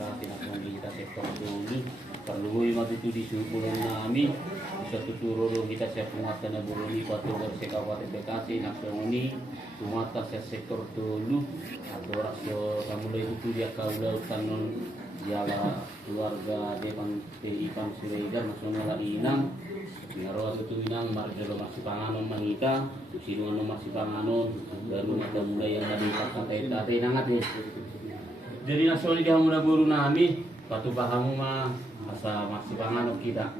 berkati na kita sektor dulu perlu matu di sukulon nami bisa tuturo kita siap penguatan na buruni patu bersekawasan Bekasi naksoni penguatan sektor dulu atau raso kamulai itu dia kaulah tanon jala keluarga depan Ipan Siregar nasional inang ngaruh itu inang marjolo masih panganon mangita sinuan masih panganon baru ada mulai yang tadi kata tate nangat deh jadi nasional dia mulai buru nami patu pahamu mah asa masih panganon kita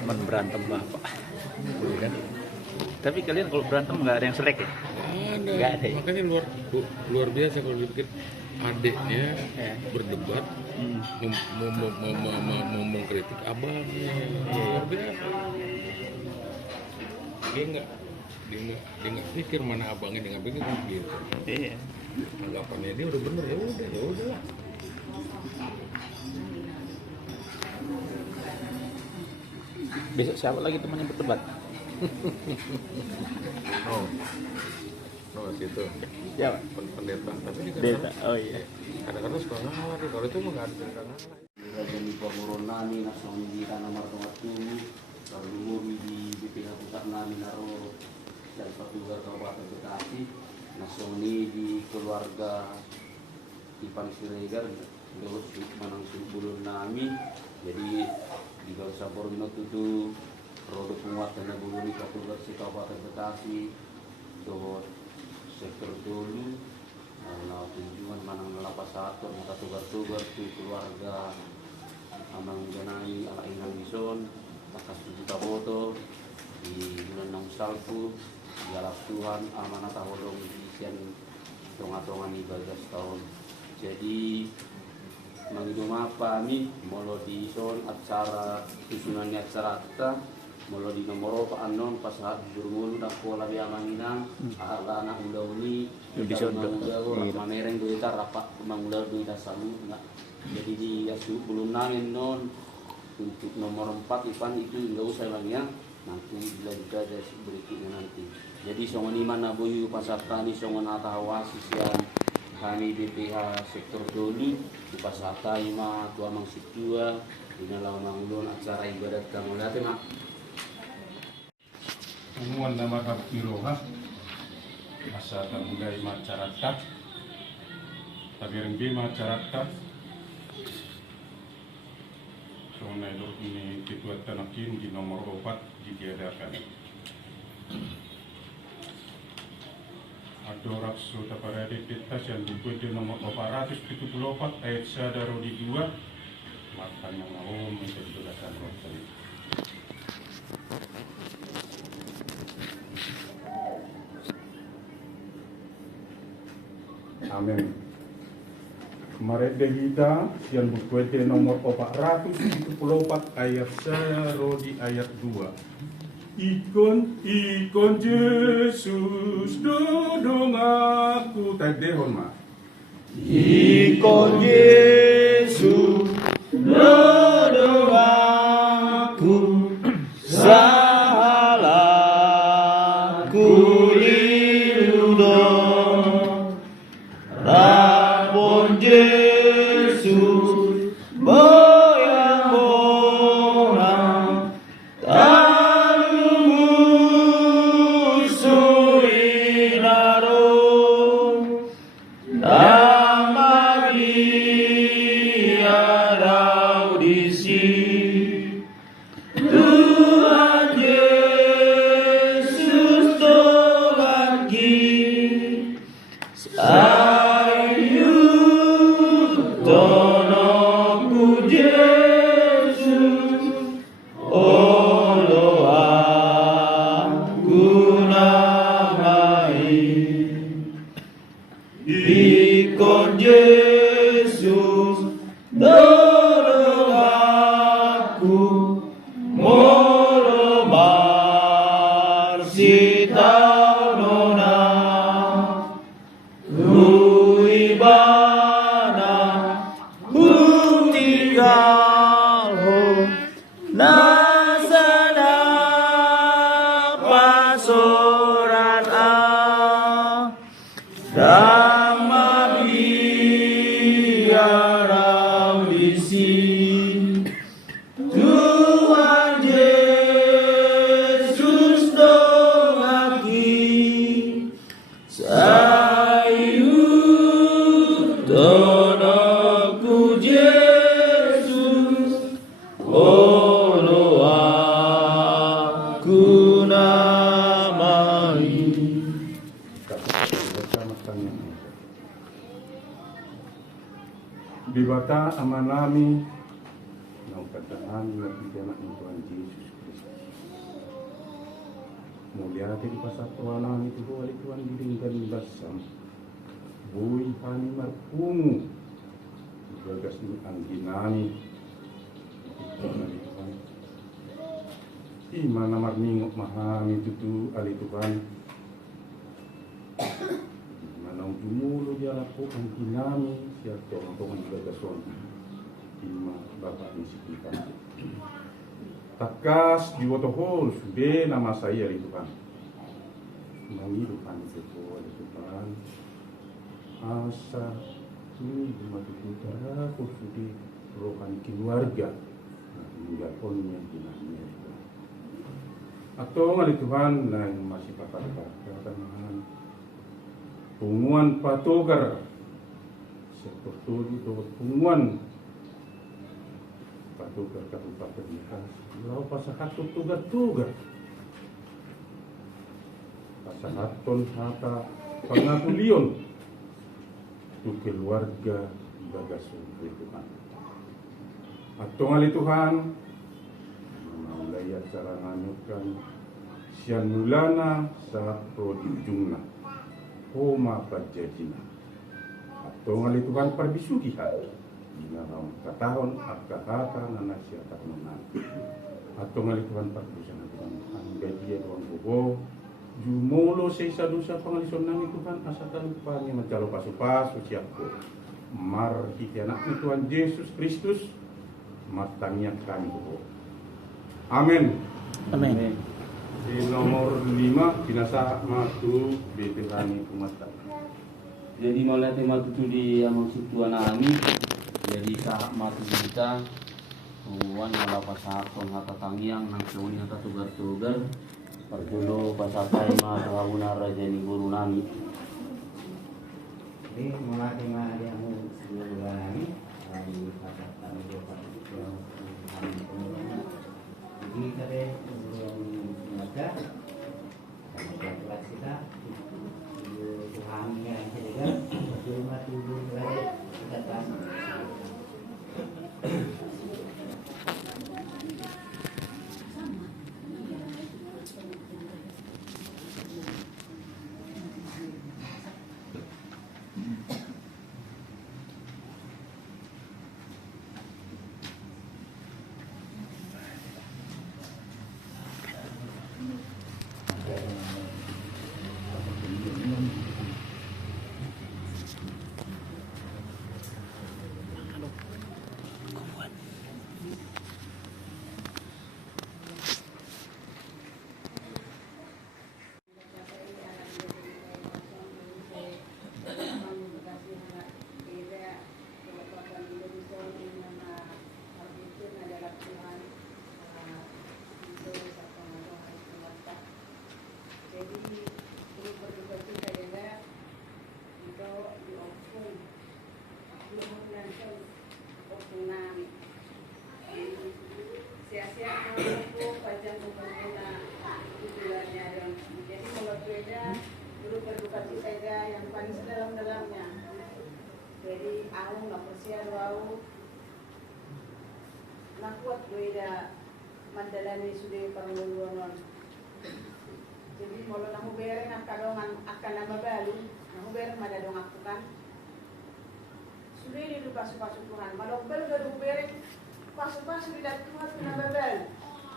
teman berantem bapak kan? Tapi kalian kalau berantem nggak ada yang selek ya? Nggak ada ya? Makanya luar biasa kalau dipikir adiknya berdebat mau mengkritik abangnya luar biasa. Dia nggak pikir mana abangnya, dia nggak pikir gitu. Iya. Anggapannya dia udah bener, ya udahlah. Besok siapa lagi temannya berdebat? No situ. Siapa? Pendeta, tapi dia Pendeta. Oh iya. kadang-kadang suka ngalah nih. Kalau itu mah nggak ada cerita ngalah. jadi pemurun nami nasional kita nomor 21 lalu di BPH pusat nami naro dari petugas Kabupaten Bekasi nasional di keluarga Ipan Siregar terus manang bulun nami jadi di Gausa Borno itu produk penguatan bulun di petugas Kabupaten Bekasi untuk sektor dulu nah kunjungan manang lapas satu mata tugas-tugas di keluarga amang janai ala inang bison takas juta foto di bulan 6 salku di alas Tuhan amanah tahulong di sian tonga-tongan di 12 tahun jadi mengidum apa nih molo di son acara susunannya acara kita molo di nomor apa anon pas saat jurmul dak pola dia manginang ala anak undawni bisa mamereng duita rapat mangudar duita salu jadi di asu belum nangin non untuk nomor 4 Ipan itu enggak usah langnya nanti bila juga ada berikutnya nanti jadi songon iman naboyu pasar tani songon atawasi sian kami BPH sektor doli di pasar tani mah tua mang situa di dalam mangulun acara ibadat kamu lihat mak Umuan nama Biroha masa mulai masyarakat tagereng masyarakat soalnya ini dibuat tanakin di nomor 4 diadakan ada raksu taparade pitas yang dibuat di nomor 474 ayat sadaro di 2 makan yang mau menjadi belasan rotari. Amin. Kemarin kita yang buku nomor 474 ayat saro di ayat 2. Ikon Yesus dodong aku tagdehon ma. Ikon Yesus dodong aku salahku lindung Rapon Yesus boyang orang tanumusuin arum Damagia Daudisi Tuhan Yesus tolaki Sayu tonoku Yesus Olo aku namai Ikon Yesus dorong aku moro marsitau nona ruibana tinggal nasana pasoran Dhamma biara visi Tuhan Yesus dongaki Sayu tonoku Yesus Olo aku namai Bibata amanami ng kadaan na bigyan ng Tuhan Yesus Kristus. Muli ating pasatuan namin ito balik Tuhan dilinggan basam. Buhay hani marpungo. Gagas ni ang ginani. Ima na marningok mahami tutu alitukan. Manang jumulo dia lapo ang ginani. Siya tolong gagason ima bapak ni sikitan. Takas jiwotohol sude nama saya itu kan. Mengidupan itu kan. Asa ini mati utara ko sude rohani keluarga. Hingga ponnya dinamnya. Atau ngali Tuhan yang masih katakan punguan patogar seperti itu punguan patogar kabupaten Nias lalu pasahatun tugar pasahatun hata pangatulion itu keluarga bagasun Tuhan atau ngali Tuhan melalui cara nganyutkan sian mulana sa prodijungna Homa pajajina atau ngali Tuhan perbisugihan dinarang katahon akahata nanasya tahnonan atau ngali Tuhan perbusan Tuhan anggadia doang bobo jumolo seisa dosa pangalison nang Tuhan asakan pangin mencalo pasu-pasu siapko mar anak Tuhan Yesus Kristus matangnya kami bobo amin Amin. Di nomor 5 binasa matu beterani kumatan. Jadi mulai tema itu di yang tuan nami jadi sah matu kita tuan malah pasakon hata tangiang nang suni hata tugar perjulo pasakai ma rahuna raja ni guru nami. Jadi mulai tema yang tuan nami di pasakkan dua jadi kita ada kelas kita Tuhan yang juga cuma tujuh lagi kita sia-sia aku panjang berguna tujuannya dan jadi menurut beda dulu berduka cita yang paling sedalam-dalamnya jadi aku nggak persia aku nak kuat beda mandalani sudah panggungonon jadi kalau namu bereng akan nama baru Nah, huber mada dong aku kan. Sudah ini lu pasu-pasu Tuhan. Malobel gak huber pasu-pasu di dalam Tuhan kena babel.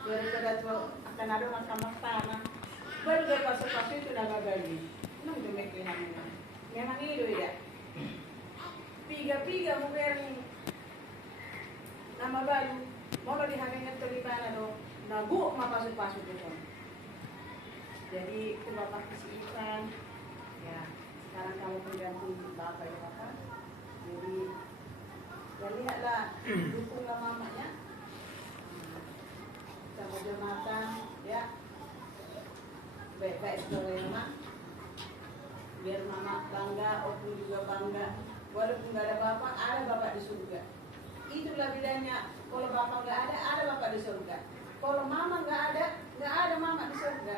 Daripada tuh akan ada makan makanan. Bel gak pasu-pasu itu dah babel ni. Nang demek ni memang ini doy dah. Piga-piga huber nama baru. Mau dihangin terlibat do. Nagu mapasu-pasu itu. Jadi itu bapak kesibukan. Ya, sekarang kamu pengganti bapak ya bapak. Jadi, ya lihatlah, dukunglah mamanya. Sama Jonathan, ya. Baik-baik sekolah mama. Biar mama bangga, opung juga bangga. Walaupun nggak ada bapak di surga. Itulah bedanya. Kalau bapak nggak ada bapak di surga. Kalau mama nggak ada mama di surga.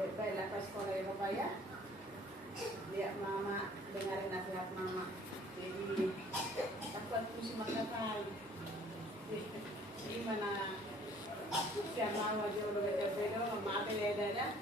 Baiklah ke sekolah ya bapak ya. Lihat mama, dengarin nasihat mama. Jadi takut mesti makan kali. Gimana? Siapa mau jual beda-beda, mama beda-beda.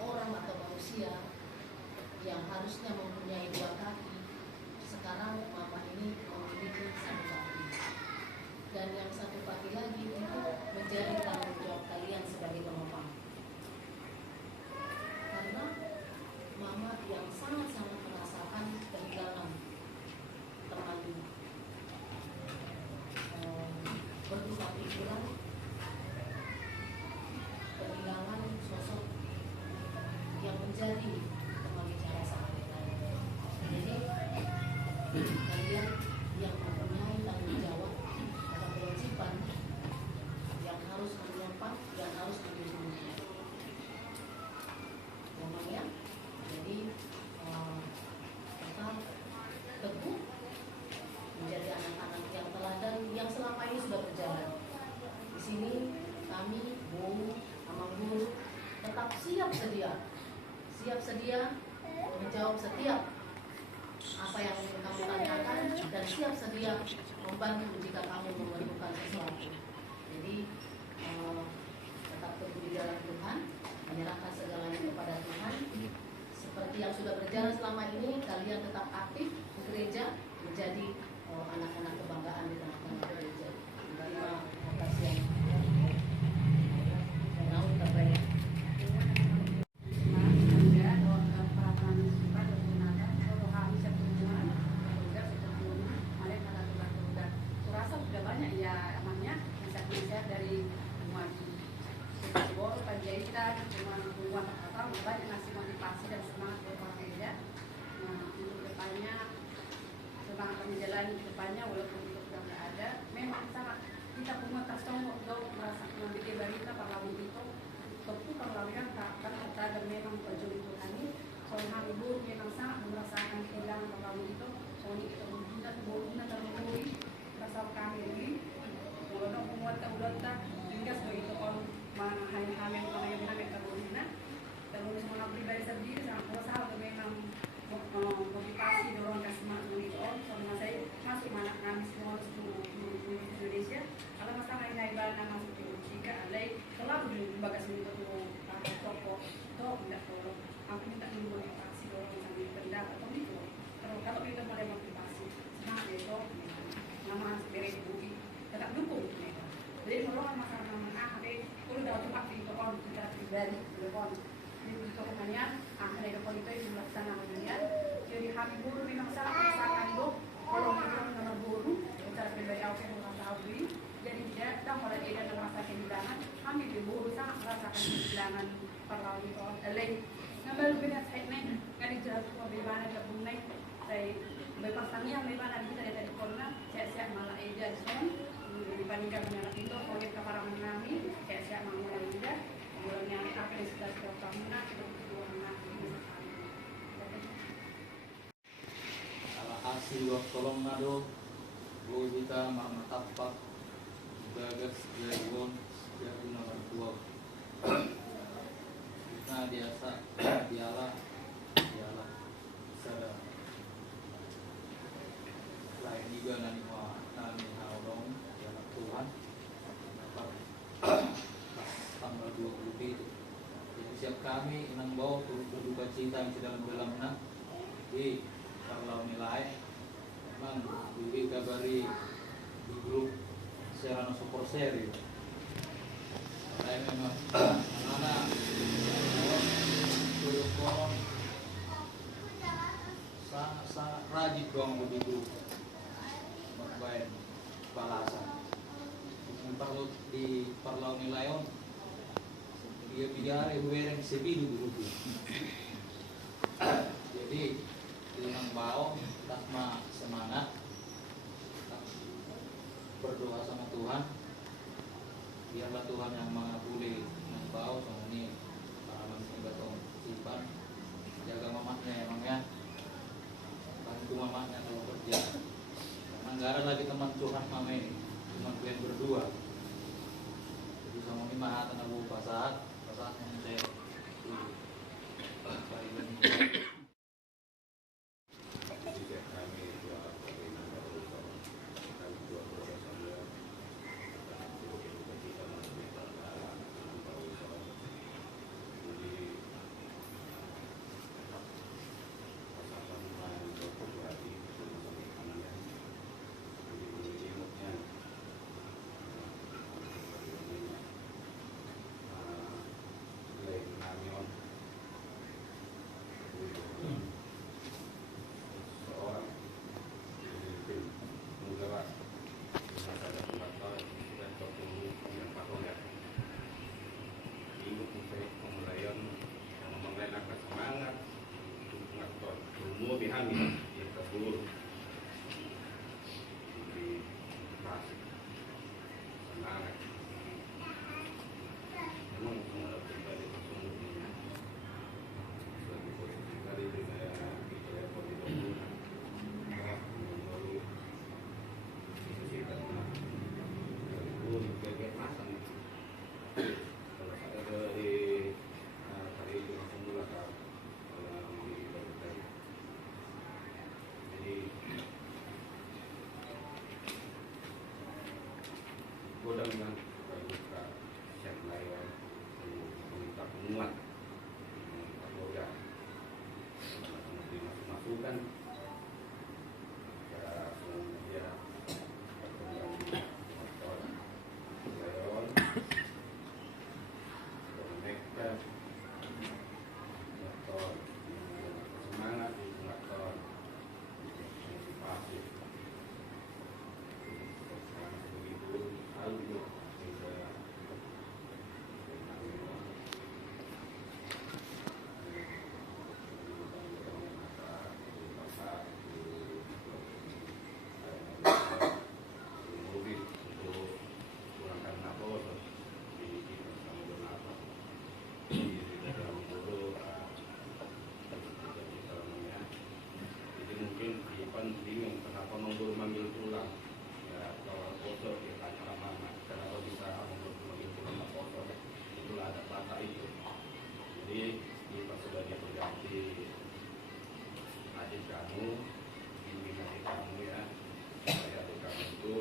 Orang atau manusia yang harusnya mempunyai dua kaki, sekarang mama ini memiliki satu kaki, dan yang satu kaki lagi itu menjadi tanggung jawab kalian sebagai penopang. Karena mama yang sangat-sangat merasakan kehilangan teman bertukar pikiran, kehilangan sosok yang menjadi teman bicara sehari-hari. Jadi kalian yang mempunyai tanggung jawab atau kewajiban yang harus menyapa, yang harus melindungi. Namanya, jadi tetap teguh menjadi anak-anak yang teladan yang selama ini sudah berjalan. Di sini kami, Bu, sama guru tetap siap sedia menjawab setiap apa yang kamu tanyakan dan siap sedia membantu jika kamu memerlukan sesuatu. Jadi tetap teguh di jalan Tuhan, menyerahkan segalanya kepada Tuhan. Seperti yang sudah berjalan selama ini, kalian tetap aktif di gereja, menjadi anak-anak kebanggaan di tengah-tengah gereja. Terima kasih. Namun terbaik. Banyak ngasih motivasi dan semangat buat orang gereja. Nah, menjalani kedepannya walaupun itu sudah nggak ada, memang sangat kita semua tersongkok jauh merasa memiliki berita parlamen itu tentu parlamen karena kita ada memang perjuangan Tuhan ini soalnya ibu memang sangat merasakan kehilangan parlamen itu soalnya kita berguna dan memberi rasa kami ini kalau membuat keudatan hingga sebagai itu on mana hamil terguna terus mengenai pribadi sendiri sangat berusaha untuk memang motivasi dorong kasih makmum itu on soalnya saya masuk mana kami semua di Indonesia kalau masalah ini bana masuk di Indonesia alai kalau di lembaga seni itu toko itu tidak tolong aku minta dulu motivasi dorong sambil pendapat atau itu kalau kita mulai motivasi semangat itu nama spirit budi tetap dukung mereka jadi kalau masalah nama udah dapat tempat itu on kita pribadi telepon di dokumennya ada telepon itu yang melaksanakannya jadi kami guru memang sangat merasakan loh kalau memang nomor guru secara pribadi aku yang mengetahui jadi tidak tahu kalau dia ada merasa kehilangan kami di guru sangat merasakan kehilangan parlamen itu lain ngambil benar saya naik nggak dijatuh bagaimana kebunai saya berpasangnya bagaimana kita dari corona saya malah eja son dibandingkan dengan itu proyek keparangan kami saya mengulang juga mulanya apa yang sudah terbangun itu dua Alhasil tolong nado Gua kita mama tapak bagas jagon jadi nomor 2 nah biasa dialah sada lain juga nani haulong jalan Tuhan dapat tanggal 20 itu jadi siap kami inang bawa berduka cita yang sedang dalamnya di parlau nilai memang Bibi kabari di grup Serrano Support Series saya memang anak turun sangat rajin dong begitu baik balasan perlu di parlau nilai dia bicara bereng sebidu dulu jadi dengan bau tasma semangat berdoa sama Tuhan biarlah Tuhan yang maha boleh dengan bau sama ini pengalaman batong simpan jaga mamanya emang ya bantu mamanya kalau kerja karena nggak ada lagi teman Tuhan mama ini cuma kalian berdua jadi sama ini maha tenaga pasahat yang saya dengan buka siang layan minta penguat keluarga dimasukkan ya semuanya motor layon mereka motor semangat motor motivasi begitu selalu bingung kenapa Manggul manggil pulang. Ya, kalau foto dia tanya mama, kenapa bisa Manggul manggil pulang ke foto? Itulah ada batak itu. Jadi kita sudah diperganti adik kamu, bimbing adik kamu ya, supaya adik kamu itu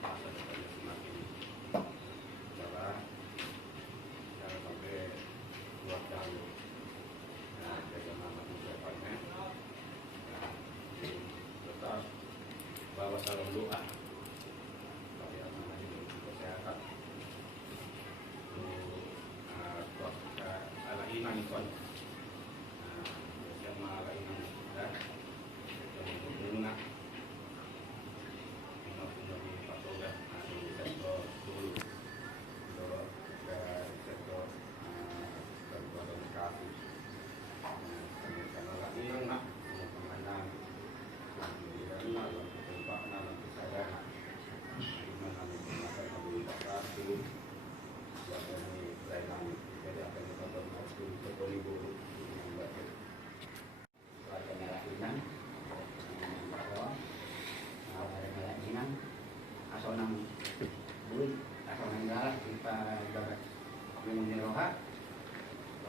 masa depannya semakin cerah, jangan sampai buat jalur. Nah, jaga mama persiapannya. Nah, tetap bawa salam doa supaya mama hidup kesehatan. Ala iman kon. Siapa ala iman dah. Kita mengguna. Kita punya di patoga. Di sektor dulu. Sektor sektor komunikasi. Kalau ala iman nak pemandang. Kemudian dalam tempat dalam kesadaran. Dimana menggunakan komunikasi itu. Siapa ini lain jadi akan ditonton waktu tekoni guru yang baik. Warga Merah Inang, bahwa warga Merah Inang, asonang bui, asonang galak kita barat minum roha,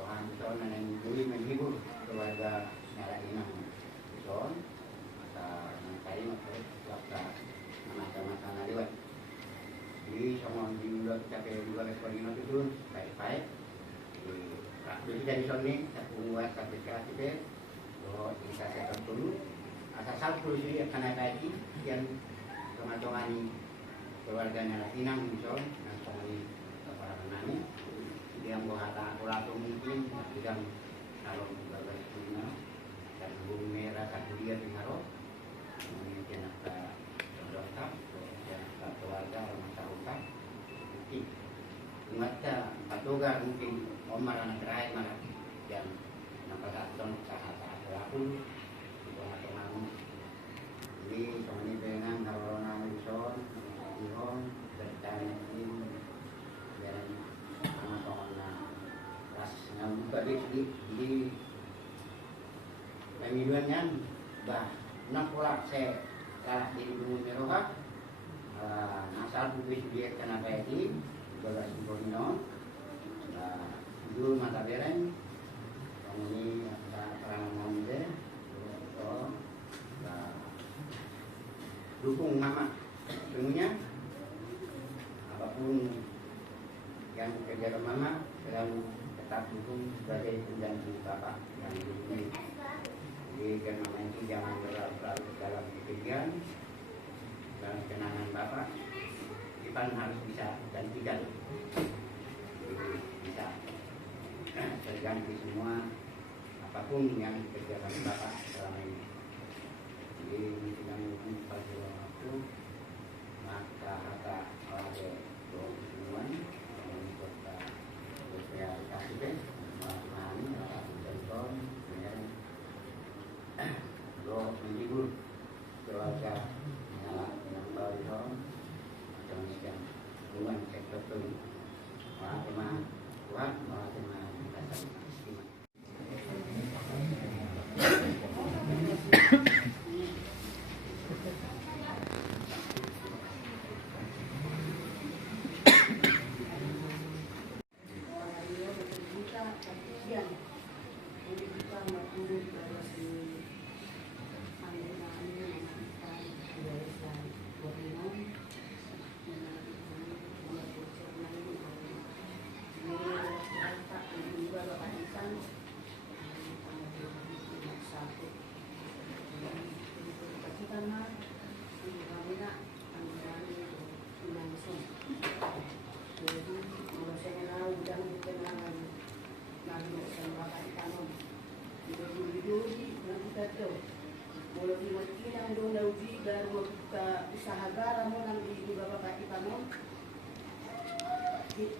rohan asonang yang bui menghibur keluarga Merah Inang, son, maka nanti waktu mata-mata nadiwat. Jadi sama juga capai juga responnya itu baik-baik. Jadi dari sini satu buat satu kreatif bahwa kita setor dulu. Asal satu sih akan ada lagi yang teman-teman keluarganya Inang misal, dan kami para penani yang berkata kurato mungkin tidak kalau bagai punya dan bumi merah satu dia tinggal mungkin ada berdoa keluarga rumah tahukan mungkin umatnya patugar mungkin omar anak terakhir mana yang nampak tahun sahabat berlaku itu teman jadi soalnya dengan corona muson ihon bertanya ini dan sama-sama ras ngamuk tadi jadi pemilihannya bah nak pula saya kalah di Gunung Meroha. Asal publik dia kena baiki juga simbolino dulu mata beren ini ada perangan dia dukung mama semuanya apapun yang kerja mama selalu tetap dukung sebagai pendamping bapak yang dukung. Jadi karena mama itu jangan berlarut dalam ketinggian dan kenangan bapak, Ipan harus bisa gantikan, bisa terganti semua apapun yang kerjakan bapak selama ini. Jadi dengan pada waktu maka kata ada semua kota saya kasih mahani contoh lo menghibur keluarga yang baru macam macam hubungan sektor tu orang teman kuat orang teman kasar.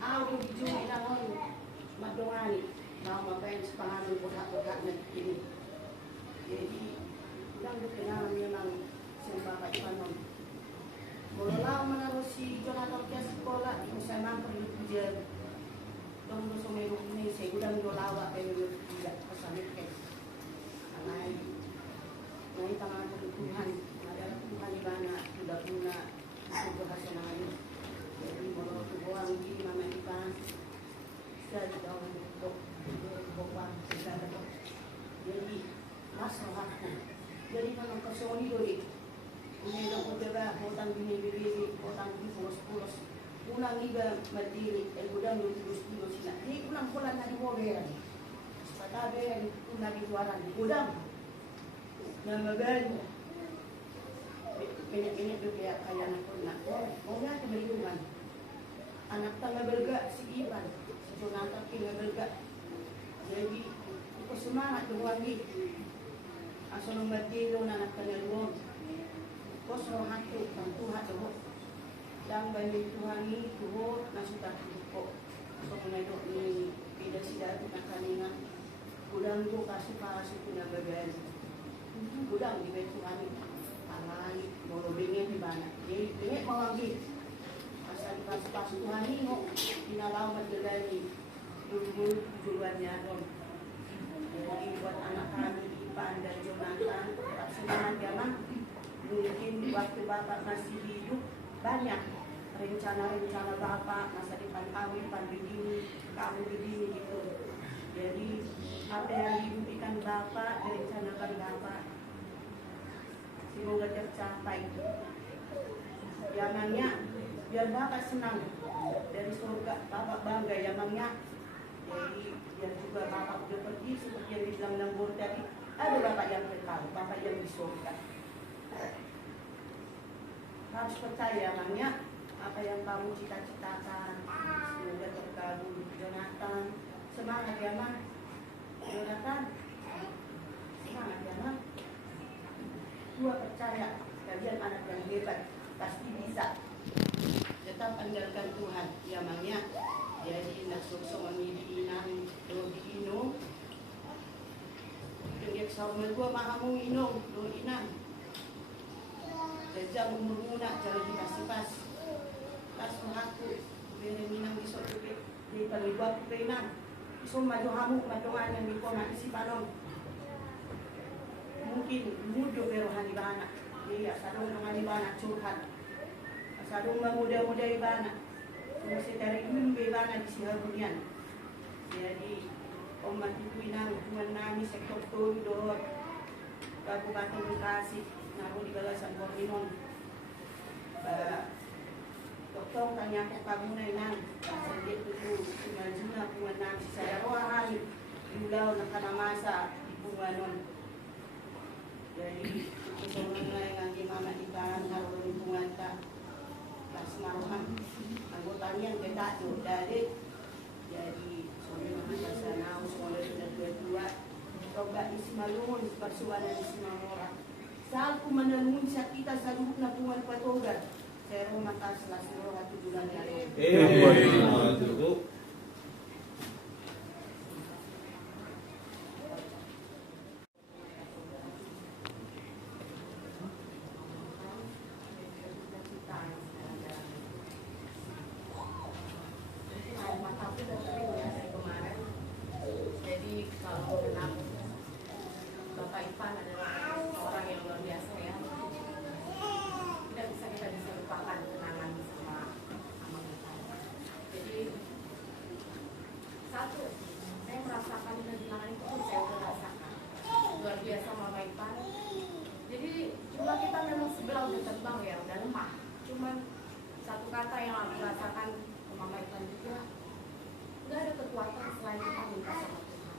Aku dijumpai namun madongani mau makan sepanganan kotak-kotak ini. Jadi yang dikenal memang sembah Pak Ipanon. Mula menaruh si Jonathan ke sekolah, saya mampu dia. Dong bersama ini saya gudang dolawak yang tidak pesan kes. Karena kami tangan Tuhan adalah Tuhan di mana sudah guna untuk hasilnya. Jadi kalau tubuhan di mana Ipan jadi daun untuk bopang segala. Jadi masalahku. Jadi kalau kesoni doi, ini dong kita hutang bini hutang di pulos. Ulang iba madiri, gudang yung tulus sila. Di ulang kulang na di boberan. Patabe, ulang di tuaran, gudang. Na magal. Pinik-pinik do kaya kaya na ko na. O nga, kamalungan. Anak ta ngabalga, si Iban. Si Jonathan ngabalga. Jadi, ito sumangat, duwangi. Aso nung madilo na anak ta ngaluon. Kos no hatu, pantuhat do. Dan bagi Tuhan ini Tuhan na sudah ko so menedok ni pida sida na kanina gudang ko kasu kuna bagal gudang di Tuhan alai boro bengeng di mana jadi bengeng mawagi asal pas Tuhan ini mo pinalaw madalani dulu tujuannya don jadi buat anak kami Ipan dan Jonathan tetap semangat ya man mungkin waktu bapak masih hidup banyak rencana-rencana bapak masa depan kami begini kamu begini gitu. Jadi apa yang diimpikan bapak direncanakan bapak semoga tercapai. Yamannya biar bapak senang dari surga bapak bangga yamannya. Jadi biar juga bapak udah pergi seperti yang dibilang Lambur tadi ada bapak yang kekal, bapak yang di surga. Harus percaya yamannya apa yang kamu cita-citakan semoga terkabul. Jonathan semangat ya man, Jonathan semangat ya man. Gua percaya kalian anak yang hebat pasti bisa. Tetap andalkan Tuhan ya mannya. Jadi nasukso mamili inang do diino dengan sama gua mahamu inom do inang. Jajang umur muna jangan dikasih pas aku beri minang di suatu di palibuat penan iso majuhamu majuan yang ko maisi panon mungkin mudo pero hanibana iya sadong hanibana curhat sadong muda-muda ibana masih dari mimpi ibana di siharunian jadi omat itu inang tuan nami sektor Tondo Kabupaten Bekasi naruh di Balasan Borminon Tong tanya ko kamunay nang sadit ko imagine kung nang sa arawan ilaw na kanamasa ipunganon jadi gusto na nga ang mama iban haron ibunganta pas maruhan anggota niyan betato dari jadi soalnya mga sana soalnya sudah dua coba isi malungon persuanan isi mamora saat ko manalungon siya kita sa lubuk na tungan patogar Pero matas la seluruh hati bulan lalu. Jadi kalau menang Bapak Ipan adalah orang yang luar biasa ya. Kita bisa lupakan kenangan sama kita. Jadi satu, saya merasakan kenangan itu saya udah rasakan luar biasa Mama Ipan. Jadi cuma kita memang sebelah udah terbang ya, udah lemah. Cuman satu kata yang aku rasakan ke Mama Ipan juga, nggak ada kekuatan selain kita minta sama Tuhan.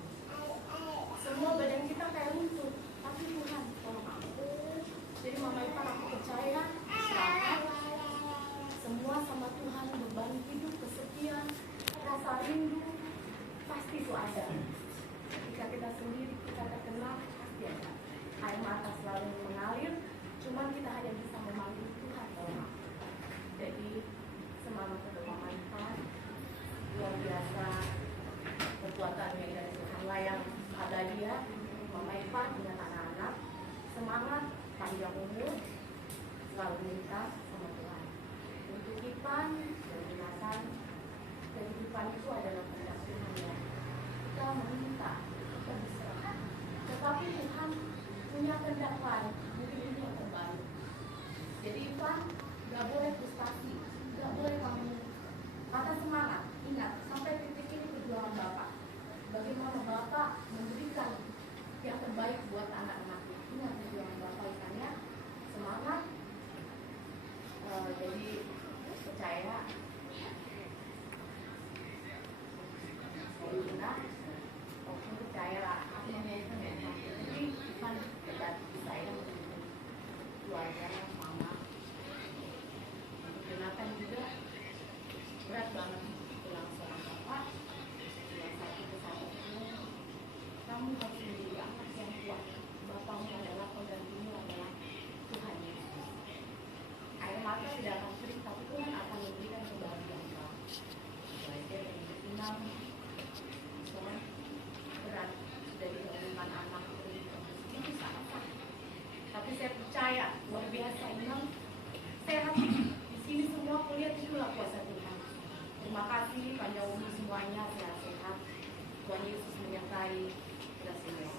Semua badan kita kayak runtuh, tapi Tuhan tolong aku. Jadi Mama Ipan aku percaya semua sama Tuhan, beban hidup, kesepian, rasa rindu pasti itu ada. Ketika kita sendiri, kita terkenal pasti ada. Air mata selalu mengalir, cuman kita hanya bisa memanggil Tuhan tolong. Jadi semangat untuk Mama Ipan luar biasa kekuatannya dari Tuhan lah yang ada dia. Mama Ipan dengan anak-anak semangat, panjang umur, selalu minta sama Tuhan. Untuk Ipan dan Jonathan, kehidupan itu adalah kehendak Tuhan ya. Kita meminta, kita berserah. Tetapi Tuhan punya kehendak lain, mungkin ini yang terbaik. Jadi Ivan, nggak boleh frustasi, nggak boleh kamu patah semangat. Ingat, sampai titik ini perjuangan Bapak. Bagaimana Bapak memberikan yang terbaik buat anak-anak. Ingat perjuangan Bapak Ivan ya. Semangat. Jadi percaya. Saya percaya aku memiliki memang. Jadi Ivan dekat saya untuk keluarga mama. Kenapa juga berat banget pulang sama Bapak. Yang satu kesatuan kamu harus menjadi anak yang kuat. Bapakmu adalah penggantimu adalah Tuhan Yesus. Air mata tidak akan kering, tapi Tuhan akan memberikan kebahagiaan kamu. Belajar dan bertinam, soal berat dari hubungan anak itu sangat sakit. Tapi saya percaya luar biasa Imam sehat. Di sini semua kuliah itulah kuasa Tuhan. Terima kasih panjang umur semuanya, sehat-sehat. Tuhan Yesus menyertai kita semua.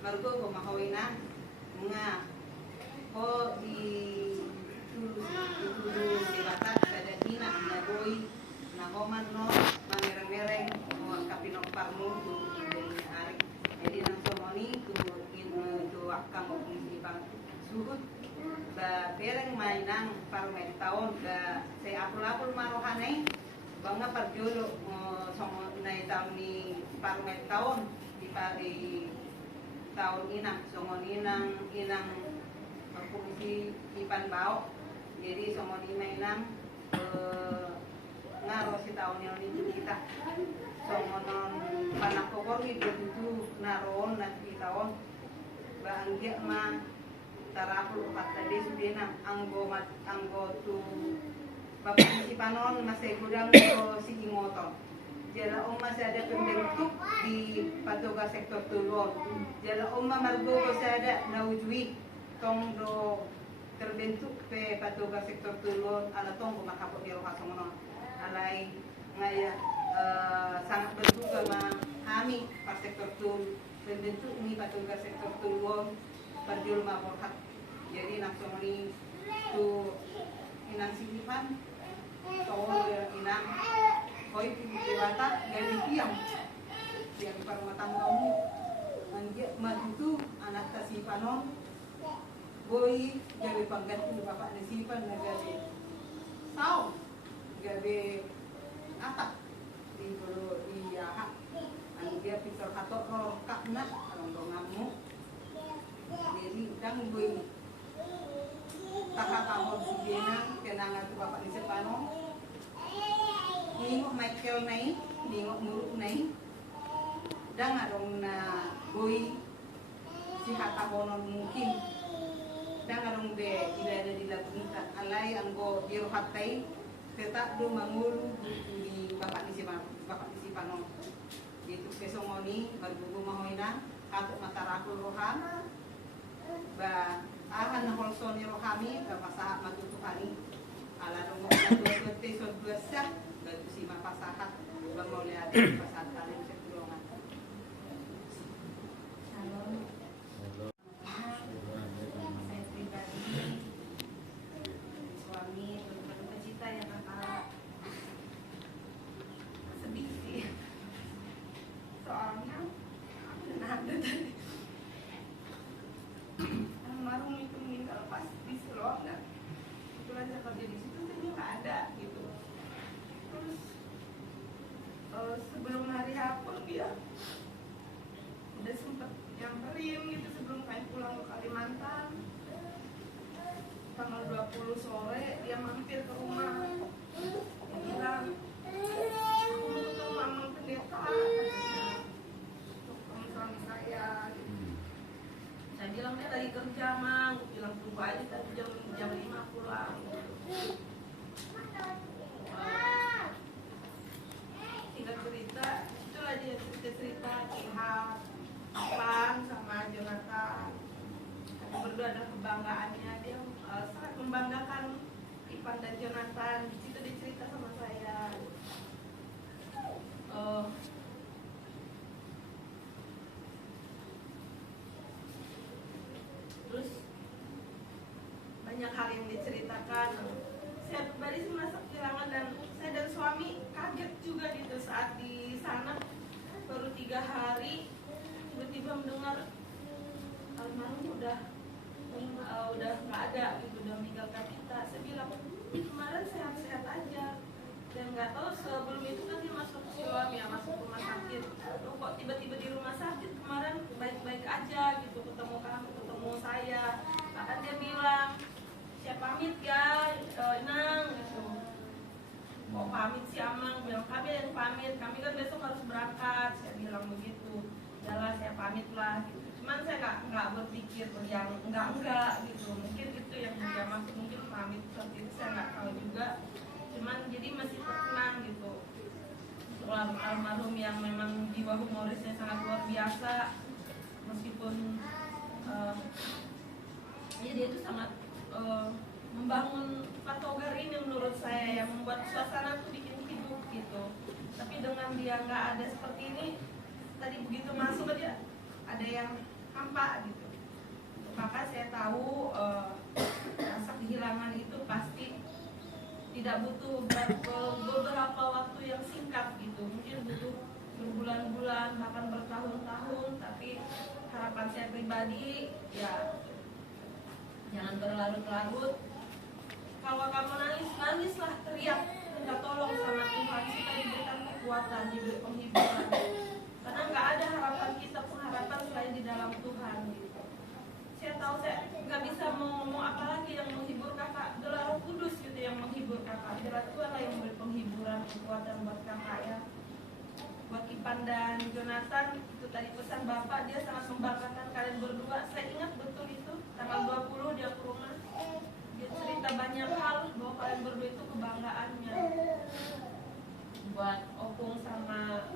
Margo kumakawi na nga ko itulus di batak kada hina na boy na koman no mamereng-mereng mo kapinok parmo tu dari ari jadi nang somoni tu tu akam pang suhut ba bereng mainang parmen taon ga say apul-apul marohanay bangga parjolo mo somo na taon ni parmen taon di pari tahun inang, songon inang fungsi ipan bau, jadi songon inang ngaro si tahun yang ini kita, songon panak kokor gitu naron nanti tahun, bahagia mah tarapul kata dia sudah anggo tu bapak si panon masih gudang si ingoton. Jala masih ada pembentuk di patoga sektor tulon. Jala margo masih ada naujui tong do terbentuk pe patoga sektor tulon ala tong kumakapot di roha somono. Alay ngaya sangat bentuk sama kami par sektor tul Bentuk ini patugar sektor Tulwong Bardul Maborhat. Jadi naksoni tu inang sinipan soal inang koi dewata dari tiang yang parmatan kamu manjak madu anak tasipanon boy gawe pangganti bapak nasipan gawe sao gawe atak di bulu iya dia pisau katok kalau kakna kalau ngamu jadi dang boy kakak kamu bina kenangan tu bapak nisipano ningok Michael nai ningok Nuruk nai dang adong na boy si hatabonon mungkin dang adong be ila ada di lapunta alai anggo biro hatai tetap do mangulu di bapak nisipano itu kesongoni berbubu mahoina atau matarakul rohana ba ahan na holsoni rohami ba masahat matutuhani ala dong dua tesod dua sah ba si mapasahat ba mau lihat pasahat kalian setulungan. Saya pribadi suami berduka cita ya kakak sedih sih soalnya ada tadi almarhum itu meninggal pas di Selong dan kebetulan saya kerja di situ saya nggak ada gitu. Terus sebelum hari H pun dia udah sempet nyamperin gitu sebelum kami pulang ke Kalimantan tanggal 20 sore dia mampir ke rumah dia bilang aku mau ketemu Mamang Pendeta suami saya gitu. Saya bilang dia lagi kerja mang, bilang tunggu aja tadi jam 5 pulang. Singkat cerita, itulah dia cerita Ilham, Pan sama Jonathan. Kami berdua ada kebanggaannya, dia sangat membanggakan Ipan dan Jonathan. Di situ dia cerita sama saya. Terus banyak hal yang diceritakan. Saya pribadi merasa kehilangan dan saya dan suami kaget juga gitu saat di sana baru 3 hari tiba-tiba mendengar almarhum udah nggak ada gitu, udah meninggalkan kita. Saya bilang kemarin sehat-sehat aja dan nggak tahu sebelum itu kan dia masuk Siloam ya, masuk rumah sakit. Loh, kok tiba-tiba di rumah sakit kemarin baik-baik aja gitu, ketemu kamu, ketemu saya. Bahkan dia bilang saya pamit ya Nang gitu. Kok pamit si Amang, bilang kami yang pamit, kami kan besok harus berangkat. Saya bilang begitu, jalan saya pamit lah gitu. Cuman saya nggak berpikir yang enggak gitu. Mungkin itu yang dia maksud, mungkin pamit seperti itu saya nggak tahu juga. Cuman jadi masih terkenang gitu. Almarhum yang memang jiwa humorisnya sangat luar biasa, meskipun ya dia itu sangat membangun patogar ini menurut saya, yang membuat suasana tuh bikin hidup gitu. Tapi dengan dia nggak ada seperti ini, tadi begitu masuk aja ada yang hampa gitu. Maka saya tahu rasa kehilangan itu pasti tidak butuh beberapa waktu yang singkat gitu, mungkin butuh berbulan-bulan bahkan bertahun-tahun. Tapi harapan saya pribadi ya jangan berlarut-larut. Kalau kamu nangis, nangislah, teriak, minta tolong sama Tuhan. Kita diberikan kekuatan, diberi penghiburan. Karena nggak ada harapan kita, pengharapan selain di dalam Tuhan gitu. Saya tahu saya nggak bisa mau apa lagi yang menghibur kakak. Adalah Roh Kudus gitu yang menghibur kakak. Adalah Tuhan lah yang memberi penghiburan, kekuatan buat kakak ya. Buat Ipan dan Jonathan, itu tadi pesan Bapak, dia sangat membanggakan kalian berdua. Saya ingat betul itu, tanggal 20 dia ke rumah. Dia cerita banyak hal bahwa kalian berdua itu kebanggaannya. Buat Opung sama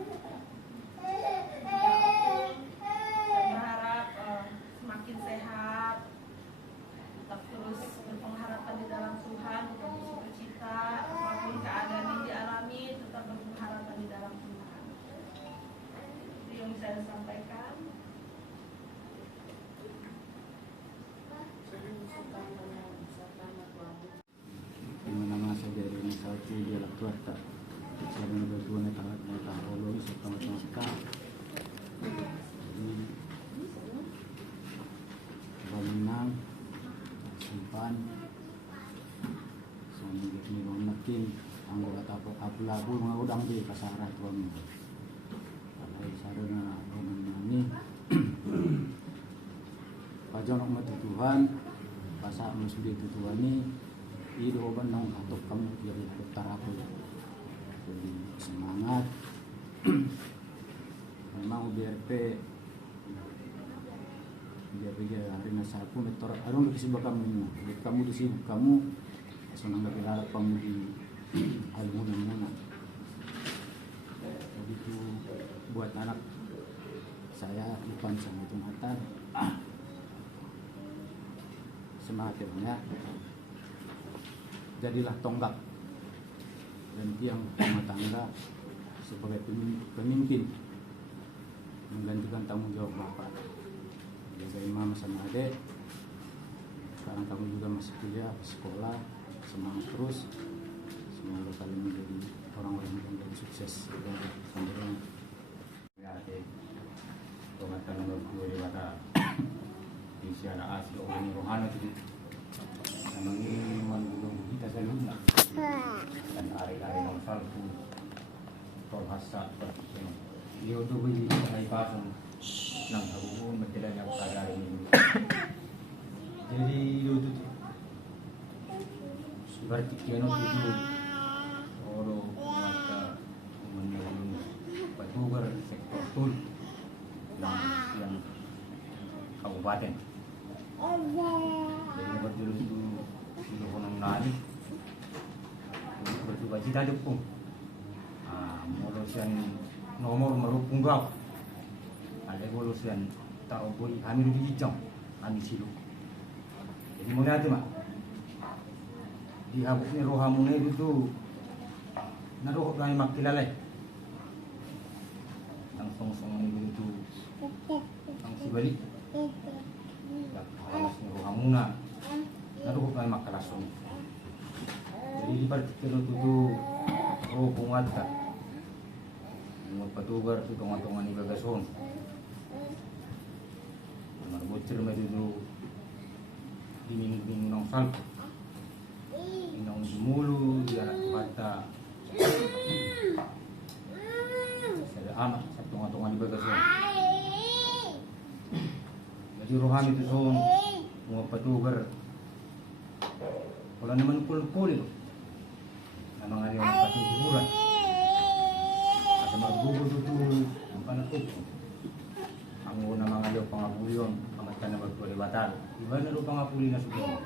Opung, saya berharap semakin sehat, tetap terus berpengharapan di dalam Tuhan, tetap bersukacita, apapun keadaan yang dialami, tetap berpengharapan di dalam Tuhan. Itu yang bisa saya sampaikan. kuarta. Saya berdua nih tangan tahu serta macam ini bangunan simpan sambil ini bangunan anggota apa lagu mengudang di pasaran tuan. Kalau sarana bangunan ini pajanok mati Tuhan pasal musuh itu Tuhan ini hidup benang atau kamu jadi tarap jadi semangat memang BRP hari nasa aku metor arung disibuk kamu disibuk kamu senang berharap kamu di alumni mana begitu buat anak saya bukan sama itu mata semangat ya jadilah tonggak dan tiang rumah tangga sebagai pemimpin menggantikan tanggung jawab bapak jaga imam sama adik. Sekarang kamu juga masih kuliah sekolah, semangat terus, semoga kalian menjadi orang-orang yang lebih sukses sampai ya adik pengatan nomor 2 di mata di siara asli orang rohana itu memang ini menggulung kita selalu dan hari-hari yang salpu terhasat dia untuk beli hari pasang nang hubungan material yang pada ini jadi itu berarti kiano itu orang mata menurut petugas sektor tul yang kabupaten jadi berjulus itu sudah konong nari bercoba cita jepung molusian nomor merupung gak ada molusian tahu boleh kami duduk hijau kami silu jadi mana ada mak di habuknya rohamune itu naruh kami mak kilalai yang song-song itu yang si balik alasnya rohamuna naruh kami mak kalasong jadi di partikel itu roh bungat tak bungat patugar itu tongan-tongan iba gason marbocir may itu dining-dining ng salpo inong sumulu di anak mata sa amat sa tongan-tongan iba gason jadi rohani itu son mga patugar wala naman pul-pul na mga yung patuguran at magbubod ito ang panatog ang una mga yung pangabuyon pangatan na magpulibatan iba na rin pangapuli na subo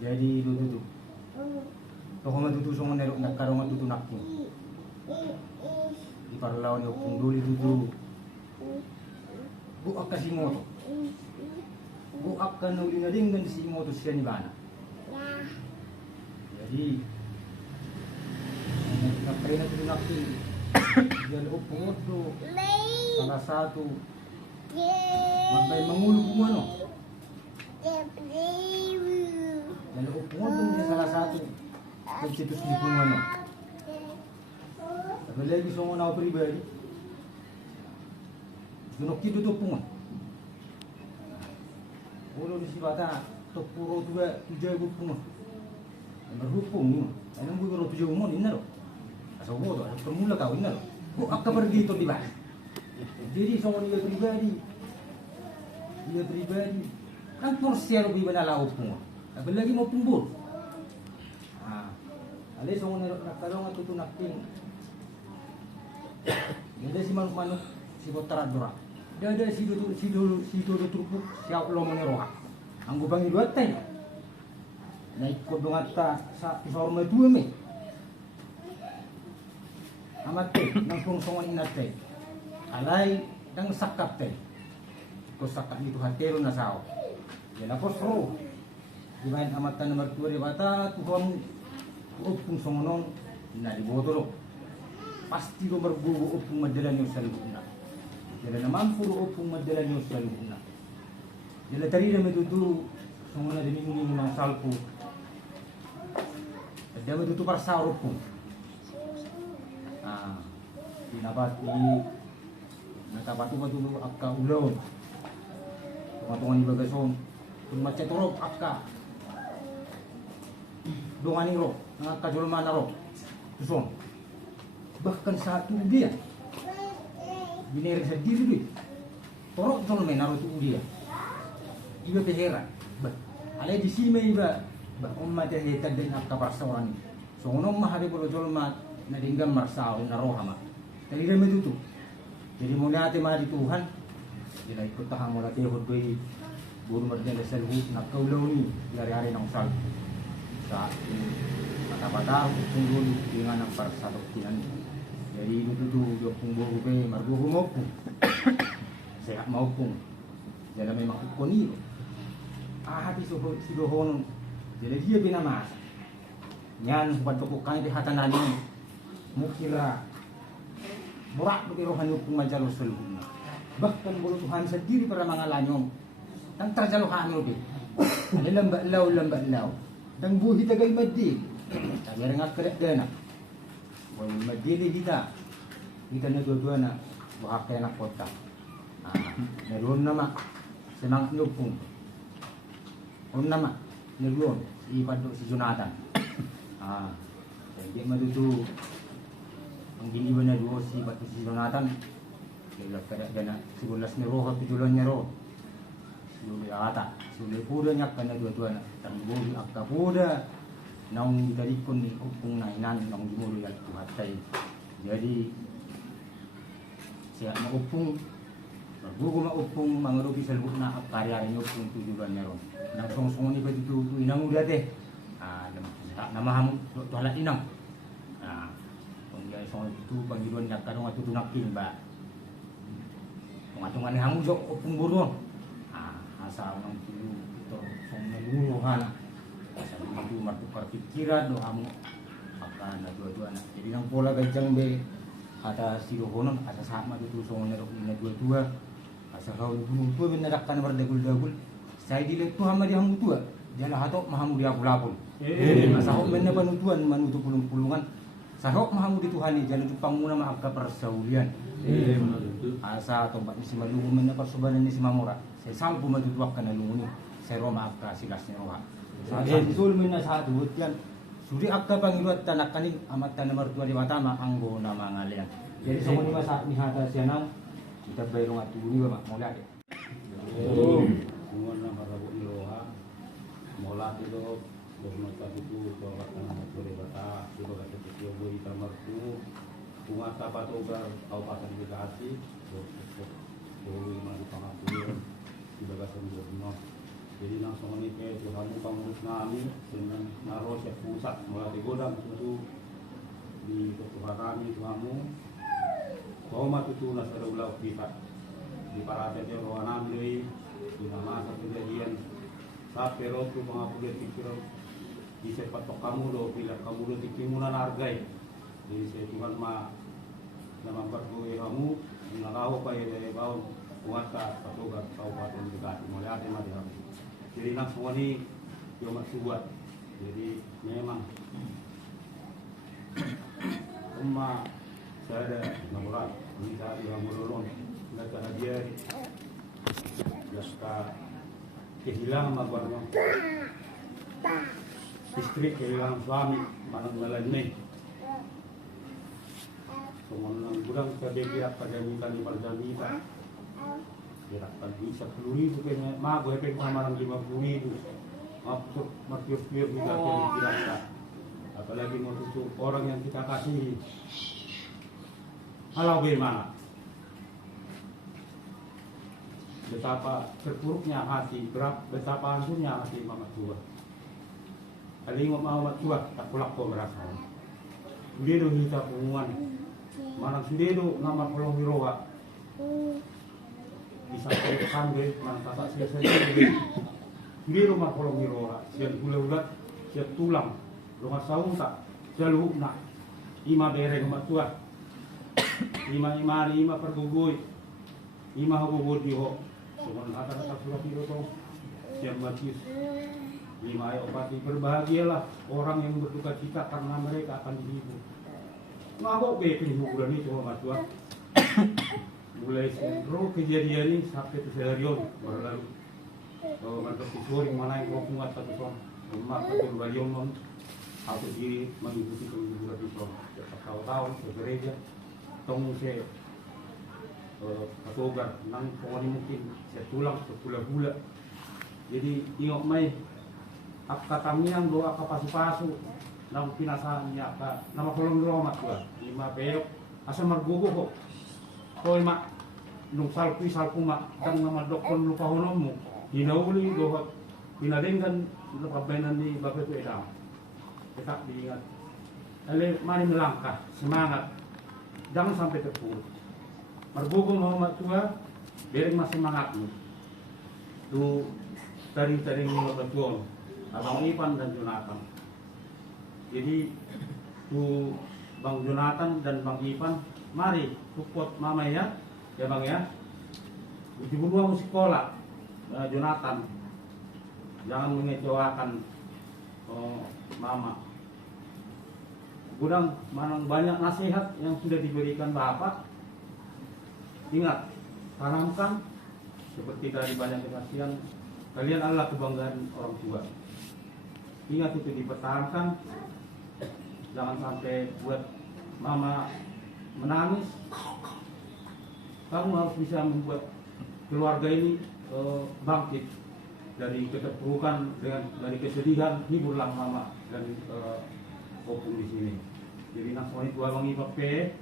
jadi ito ito kung matutusong mo na nagkaroon at tutunak mo di paralaw niyo kung duli ito buak kasi moto buak ka na ulingalingan si moto siya ni Bana jadi nakapay na ito nakin diyan upungod do salah satu magbay mangulog mo ano diyan upungod do niya salah satu nagsitus ni kung ano nabalay gusto mo na ako pribadi dunok kito to pungon ulo ni si bata to puro tuwa tujay pungon berhubung ni anong guguro tujuh mo inalo asal bodo asal pemula kau inalo bu akka pergi itu di bawah jadi soal dia pribadi kan porsiaro bi banala upung tapi lagi mau pumbur ale soal nakarong at tutunakin ada si manuk si botaran dora ada si do trupuk siap lo meneroha anggo bangi dua tay naik kodong atta sa isorma dua me amat te nang songsongan inat te alay nang sakap te ko sakap itu hatero na sao ya lapos ro dimain amatan nomor 2 di bata tuhon upung songonong na di botolo pasti do mergugo upung madalan yung salibuna dala naman puro upung madalan yung salibuna dala tari na medudu songona dinimuni mga salpo dama itu par sa upung Dinapati nakapatu akka ulo tungan iba gason kung macetoro akka dongani ro nakajulman na ro tuson bahkan satu dia bineri sa diri torok tolong naro tu dia iba tehera ale di sini iba umma teh tadin akka persoalan so ngono mahari bolo jolma na dinggam marsao na rohama dari reme itu jadi mulai ate mah di Tuhan jadi ikut tahang mulai tehod doi guru merjana selhu nak kauloni hari-hari nang sal saat kata-kata tunggu dengan ang persatu kinan jadi itu tuh dok punggo pe margo humopung sehat maupun jadi memang koni hati si dohon jadi dia binamas nyan buat toko kami di hatanan ini mukira murak bagi rohani hukum majalur selubungnya bahkan bulu Tuhan sendiri pada mengalanyong dan terjaluhan lebih ada lembak lau dan buhi tagal madi tapi rengat kerek dana boleh madi kita na dua-dua na bahak kaya nak kota meron nama semang nupung on nama meron si Pado si Jonathan jadi madudu ang giniwan na duo si Pado si Jonathan kaya kerek dana sigulas ni roho tujulan niya roho suli ata suli puda niya kana dua-dua na tangbuhi akka puda naung gitarikon ni upung na inan naung gimuro yat tuhatay jadi siya maupung bago maupung mangarubi sa lubog na karya rin upung tujuan niya ron nang song-song ni pa dito inang ulit namaham tuhalat inang kung yan song ito pangiluan niya karong at tutunakin ba kung atong anihang uso upung buro asa ng tulo ito song naluluhan asa ito martukar pikiran do hamo maka na dua-dua na jadi nang pola gajang be ada sirohonon ada sama itu songonnya rokina dua-dua asa kau dulu benerakkan berdagul-dagul saya dilihat Tuhan mah dia tua dia lah hatok mahamu dia pulapul asa kau bener panutuan manutu pulung-pulungan sahok mahamu di Tuhan ni jangan tu panguna mah akka persaulian asa tobat ni si malungu men persobanan ni si mamora saya sampu matutuak kana lungu ni saya roma akka silasnya roha saya sul men sa duutian suri akka pangiluat tanak kaning amat tanah mertua di matama anggo na mangalian jadi semua ni masa ni hata sianang kita bayar ngatu ni ba mola de Mungon na marabu iloha mola itu dono itu to kana sore bata itu kata itu boi tamartu bunga sapatogar kabupaten Bekasi boi mari pangapuran di bagasan gubernur jadi langsung ini ke Tuhan pengurus kami dengan naros ya pusat melalui godang itu di Tuhan kami Tuhanmu kau matu tu nasara ulau kita di parade dia rohanan dari di nama satu kejadian saat perot tu mengapulir pikir di sepatok kamu do bila kamu do tikimunan hargai jadi saya Tuhan ma nama berdoa kamu mengalau payah dari bawah kuasa petugas kabupaten Bekasi mulai ada mati kamu jadi nak semua ni dia masih buat jadi memang rumah saya ada nampura ini saya di Hamburulon nggak cara dia jasa kehilangan magwarnya istri kehilangan suami mana melalui semua orang kurang kerja pada minta di perjaminan kira-kira bisa 10.000 kayaknya mah gue pengen kemarin 50.000 masuk martir-martir juga kira-kira apalagi mau tutup orang yang kita kasih halau bagaimana betapa terpuruknya hati betapa hancurnya hati mama tua kali mama tua tak pulak kau merasa sudah do kita pengumuman mana sudah do nama kolong wirowa bisa sampai mantap selesai di rumah kolong miroha sian ulat sian tulang rumah saung tak jalu nak ima bereng mak tua ima pergugui ima hubungan diho semua kata surat itu tuh sian batis ima ayo pasti berbahagialah orang yang berduka cita karena mereka akan dihibur ngabok kayak hiburan itu sama tua. Mulai seru kejadian ini sampai ke seharian baru lalu. Mantap sore mana yang mau kuat satu son, rumah satu balion non, atau diri mengikuti hiburan itu. Tahu-tahu ke gereja, tong saya katogar nang pengani mungkin saya tulang sepula-pula. Jadi tengok mai apa kamian doa apa pasu-pasu nang pinasaannya apa nama kolong romat gua lima beok asal margogo kok kau mak nung salpu mak kan nama dokon lupa honomu hinauli doa pinadengkan lepabenan di bapak itu edam tetap diingat ale mari melangkah semangat jangan sampai terpuruk margogo Muhammad tua bereng masih semangatmu tu tari-tari mula betul Abang Ipan dan Jonathan. Jadi tu Bang Jonathan dan Bang Ipan, mari support mama ya Bang ya. Dibunuh sekolah Jonathan, jangan mengecewakan mama. Gudang manang banyak nasihat yang sudah diberikan Bapak. Ingat, tanamkan seperti dari banyak kesaksian, kalian adalah kebanggaan orang tua. Ingat itu dipertahankan, jangan sampai buat mama menangis. Kamu harus bisa membuat keluarga ini bangkit dari keterpurukan dari kesedihan. Hiburlah mama dan opung di sini. Jadi nak semua itu abang ipape,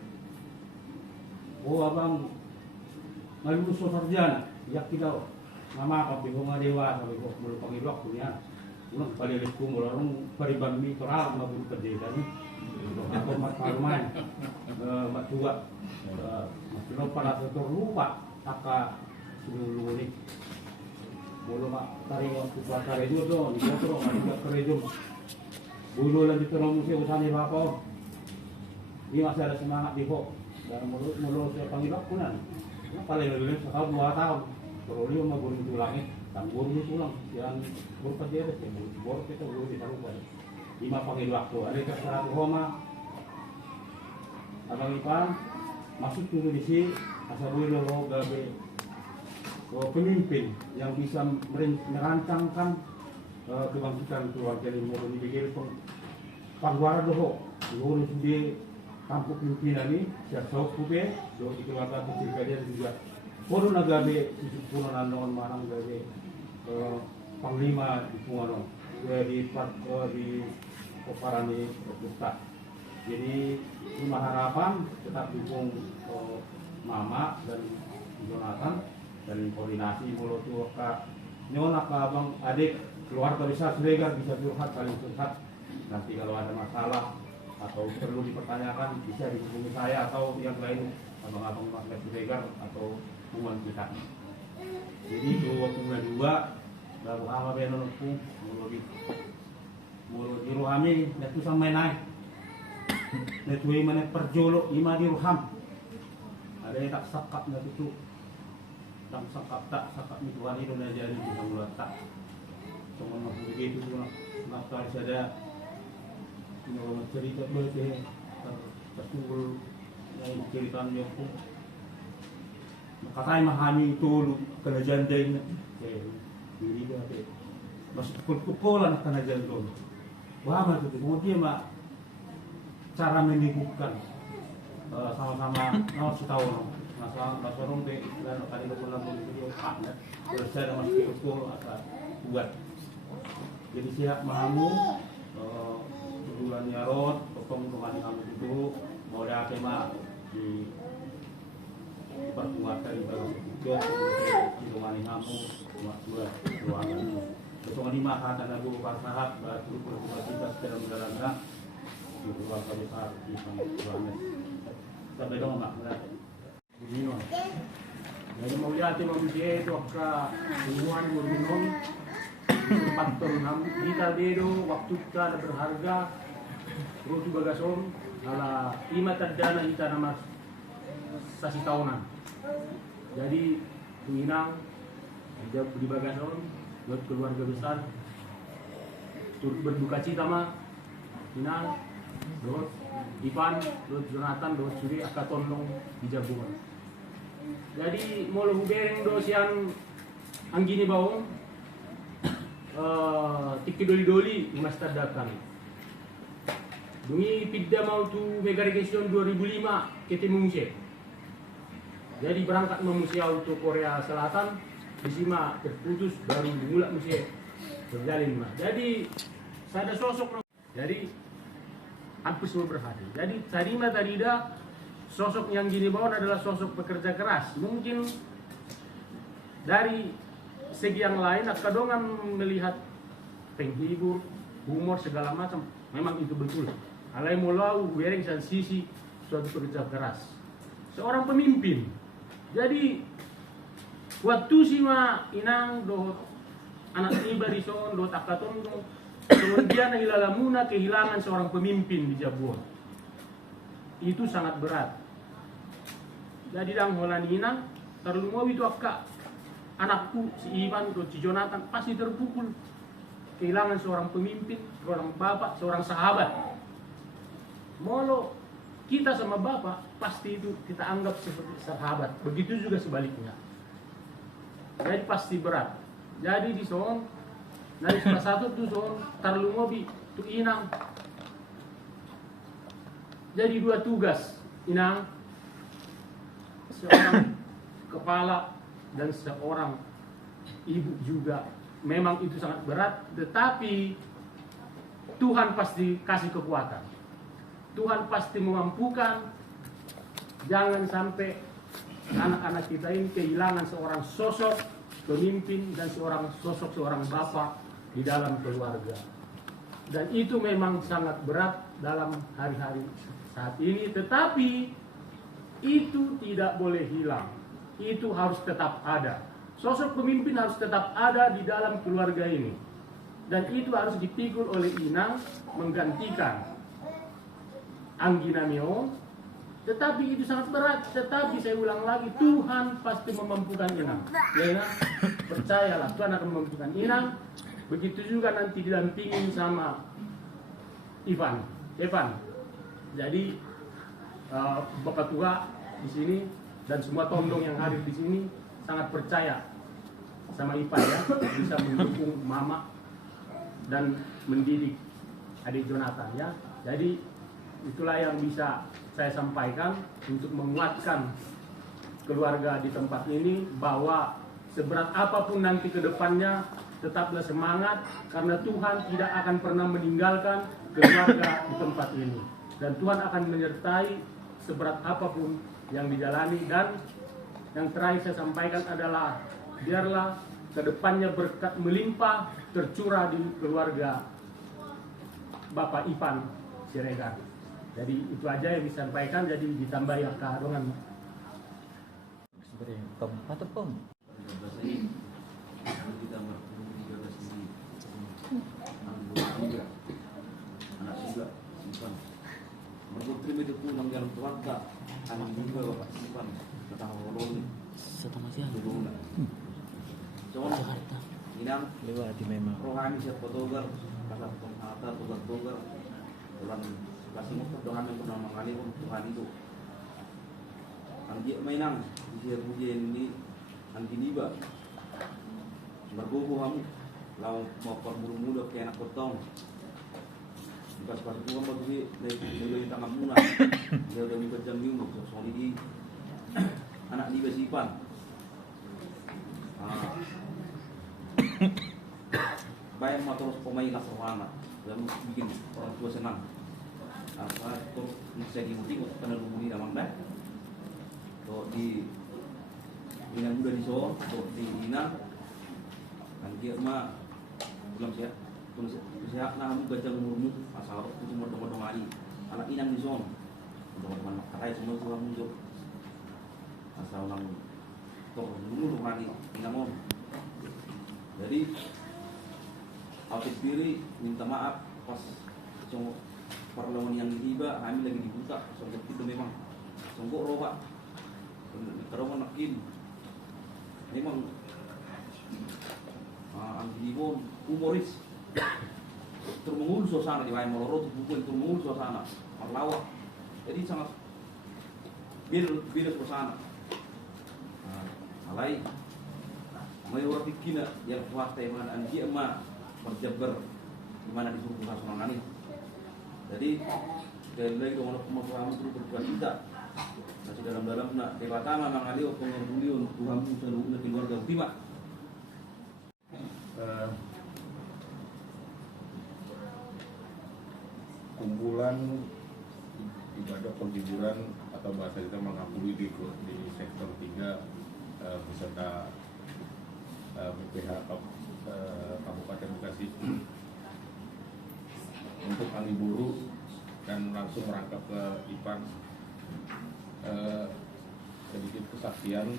abang ngalulus sarjana, yak kita mama apa bingung dewa sampai kok belum panggil punya. Ulang balik ku mulai pariban mi toral mabur kerja tadi atau maluman mak tua masih pada setor lupa taka dulu ni bulu mak tarik waktu puasa rejo do ni tu orang juga kerejo bulu lagi terong musim usaha ni apa ini masih ada semangat di kok dan mulu saya panggil aku nan paling dulu setahun 2 tahun terus dia mabur itu langit tanggur itu pulang yang berpajak ya bor kita belum ditaruhkan 5 panggil waktu ada ke 100 Homa abang Ipan masuk dulu di sini asal boleh gabe pemimpin yang bisa merancangkan kebangkitan keluarga ini mau dipikir pangwara doho dulu di kampung pimpinan ini siap sok kupe do di keluarga kecil kalian juga Puro nagabi puno na noon manang gabi panglima di Punganong di Koparani Busta. Jadi lima harapan tetap dukung mama dan Jonathan dan koordinasi mulut ka nyonak abang adik keluarga besar Siregar bisa curhat paling curhat nanti kalau ada masalah atau perlu dipertanyakan bisa dihubungi saya atau yang lain abang-abang Mas Siregar atau hubungan kita. Jadi 22 baru ama benonku mulu di rohami netu sampai naik netu mana perjolo ima di roham ada yang tak sakap netu tak sakap ni Tuhan itu jadi kita mulai tak semua begitu tuh nafkah saja mau cerita berarti terkumpul yang ceritanya pun katanya mahami itu kena jandeng ini dia masuk pukul-pukulan kena jandeng wah itu kemudian mak cara mendidikan sama-sama setahun masalah orang deh dan kali itu pernah begitu haknya selesai masih pukul atau buat jadi siap mahamu bulan Yarot potong rumah kamu itu mau ada tema di pertemuan dari bawah juga di rumah kamu dua ruangan kecuali di mata dan guru parsahat batu kita secara mendalamnya di ruang besar di ruangan sampai dong mak begini jadi mau lihat mau dia itu ke hubungan minum tempat terunam kita dedo waktu kita ada berharga terus juga gasom ala lima terdana kita nama sasi tahunan jadi penginang di Bagason buat keluarga besar turut berduka cita mah inang dot Ivan, dot Jonathan, dot Suri aka tondong di Jabungan. Jadi mau lu bereng do sian anggini bawong tiki doli-doli mas tadakan. Dungi pidda mau tu Megaregation 2005 kita mengungsi. Jadi berangkat memusiau untuk Korea Selatan, di sini terputus baru dimulai musim berjalin mah. Jadi saya ada sosok, jadi hampir semua berhadir. Jadi Sarima Tarida sosok yang gini bawah adalah sosok pekerja keras. Mungkin dari segi yang lain kadongan melihat penghibur, humor segala macam, memang itu betul. Alai mulau bereng dan sisi suatu pekerja keras, seorang pemimpin. Jadi waktu sih ma inang do anak tiba di son do takaton do kemudian hilalamuna kehilangan seorang pemimpin di Jabuan. Itu sangat berat. Jadi dang holan inang terlalu mau itu akka anakku si Ivan do si Jonathan pasti terpukul kehilangan seorang pemimpin, seorang bapak, seorang sahabat. Molo kita sama bapak pasti itu kita anggap seperti sahabat. Begitu juga sebaliknya. Jadi pasti berat. Jadi di son dari salah satu tuh son terlalu mobi tuh inang. Jadi dua tugas inang, seorang kepala dan seorang ibu juga. Memang itu sangat berat, tetapi Tuhan pasti kasih kekuatan. Tuhan pasti memampukan. Jangan sampai anak-anak kita ini kehilangan seorang sosok pemimpin dan seorang bapak di dalam keluarga. Dan itu memang sangat berat dalam hari-hari saat ini, tetapi itu tidak boleh hilang. Itu harus tetap ada. Sosok pemimpin harus tetap ada di dalam keluarga ini. Dan itu harus dipikul oleh Inang menggantikan Anggina Mio. Tetapi itu sangat berat. Tetapi saya ulang lagi, Tuhan pasti memampukan Inang. Ya, percayalah, Tuhan akan memampukan Inang. Begitu juga nanti didampingin sama Evan. Jadi Bapak tua di sini dan semua tondong yang hadir di sini sangat percaya sama Ipan ya, bisa mendukung Mama dan mendidik adik Jonathan ya. Jadi itulah yang bisa saya sampaikan untuk menguatkan keluarga di tempat ini, bahwa seberat apapun nanti ke depannya tetaplah semangat, karena Tuhan tidak akan pernah meninggalkan keluarga di tempat ini, dan Tuhan akan menyertai seberat apapun yang dijalani. Dan yang terakhir saya sampaikan adalah biarlah kedepannya berkat melimpah tercurah di keluarga Bapak Ipan Siregar. Jadi itu aja yang disampaikan, jadi ditambah yang keharuan. Atau pom? Anak juga simpan. Terima itu pun menggalang keluarga. Anak juga bapak simpan. Kata orang Setengah siang. Jakarta. Inang Lewati memang. rohani siap fotogar, kata penghata tugas-tugas. Dalam kasih muka Tuhan yang pernah mengalir Tuhan itu. Anjir mainang di hujan ini anti niba. Berbuku kamu lawan mau permulu-mulu kayak anak potong. Bukan seperti itu kamu tuh dari tangan muna. Dia udah buka jam minggu, soalnya di anak niba sipan. Bayang motor pemain kasar anak dan bikin orang tua senang. Apa terus bisa dimudik karena lumuni namang dah. Tuh di Inang udah di Solo, tuh di Inang kan dia mah belum siap. Terus siap nah kamu baca umurmu asal itu cuma dong hari. Anak Inang di Solo. Teman-teman karai semua tuh muncul. Asal nang tuh dulu hari Inang om. Jadi Alfie sendiri minta maaf pas cuma perlawan yang tiba, kami lagi dibuka, songkok itu memang songkok roba, terawat nakin, memang Anggi Ibon humoris, turmungul suasana di Wayang Moloro tuh turmungul suasana Marlawa. Jadi sangat beda suasana. Nah, malai mai orang pikina yang kuat mana anji emak berjabar di mana disuruh suasana ini. Jadi sekali lagi kalau pemahaman itu berbuat tidak masih dalam nak dewata memang ada pengemudi untuk Tuhan seluruh keluarga ultima. Kumpulan ibadah penghiburan atau bahasa kita mengakui di sektor 3 beserta BPH Kabupaten Bekasi untuk Anggi Buru dan langsung merangkap ke IPAN. Sedikit kesaksian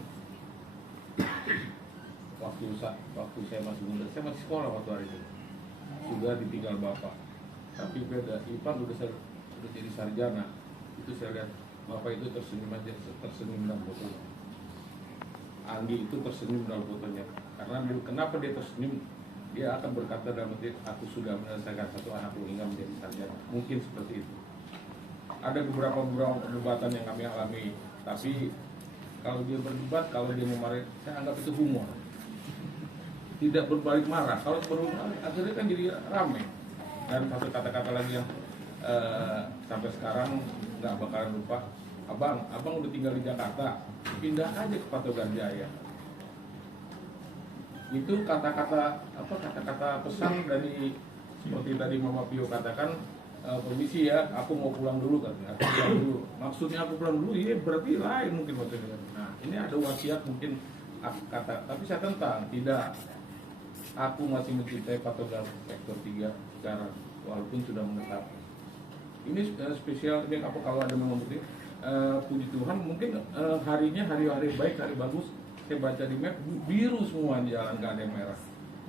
waktu saya masih muda, saya masih sekolah waktu hari itu sudah ditinggal bapak, tapi beda IPAN udah jadi sarjana. Itu saya lihat bapak itu tersenyum aja, tersenyum dalam fotonya. Anggi itu tersenyum dalam fotonya karena kenapa dia tersenyum, dia akan berkata dalam hati, aku sudah menyelesaikan satu anakku hingga menjadi sarjana. Mungkin seperti itu. Ada beberapa perdebatan yang kami alami, tapi kalau dia berdebat, kalau dia memarahi, saya anggap itu humor. Tidak berbalik marah. Kalau berbalik akhirnya kan jadi ramai. Dan satu kata-kata lagi yang sampai sekarang nggak bakalan lupa. Abang udah tinggal di Jakarta, pindah aja ke Patogar Jaya. Itu kata-kata pesan dari seperti tadi Mama Pio katakan, permisi ya, aku mau pulang dulu katanya. Aku pulang dulu. Maksudnya aku pulang dulu, iya berarti lain mungkin maksudnya. Nah, ini ada wasiat mungkin kata, tapi saya tentang tidak. Aku masih mencintai Patogar sektor 3 sekarang, walaupun sudah menetap. Ini spesial, ini apa kalau ada memang bukti? Puji Tuhan, mungkin harinya hari baik, hari bagus. Saya baca di map biru semua di jalan, nggak ada yang merah,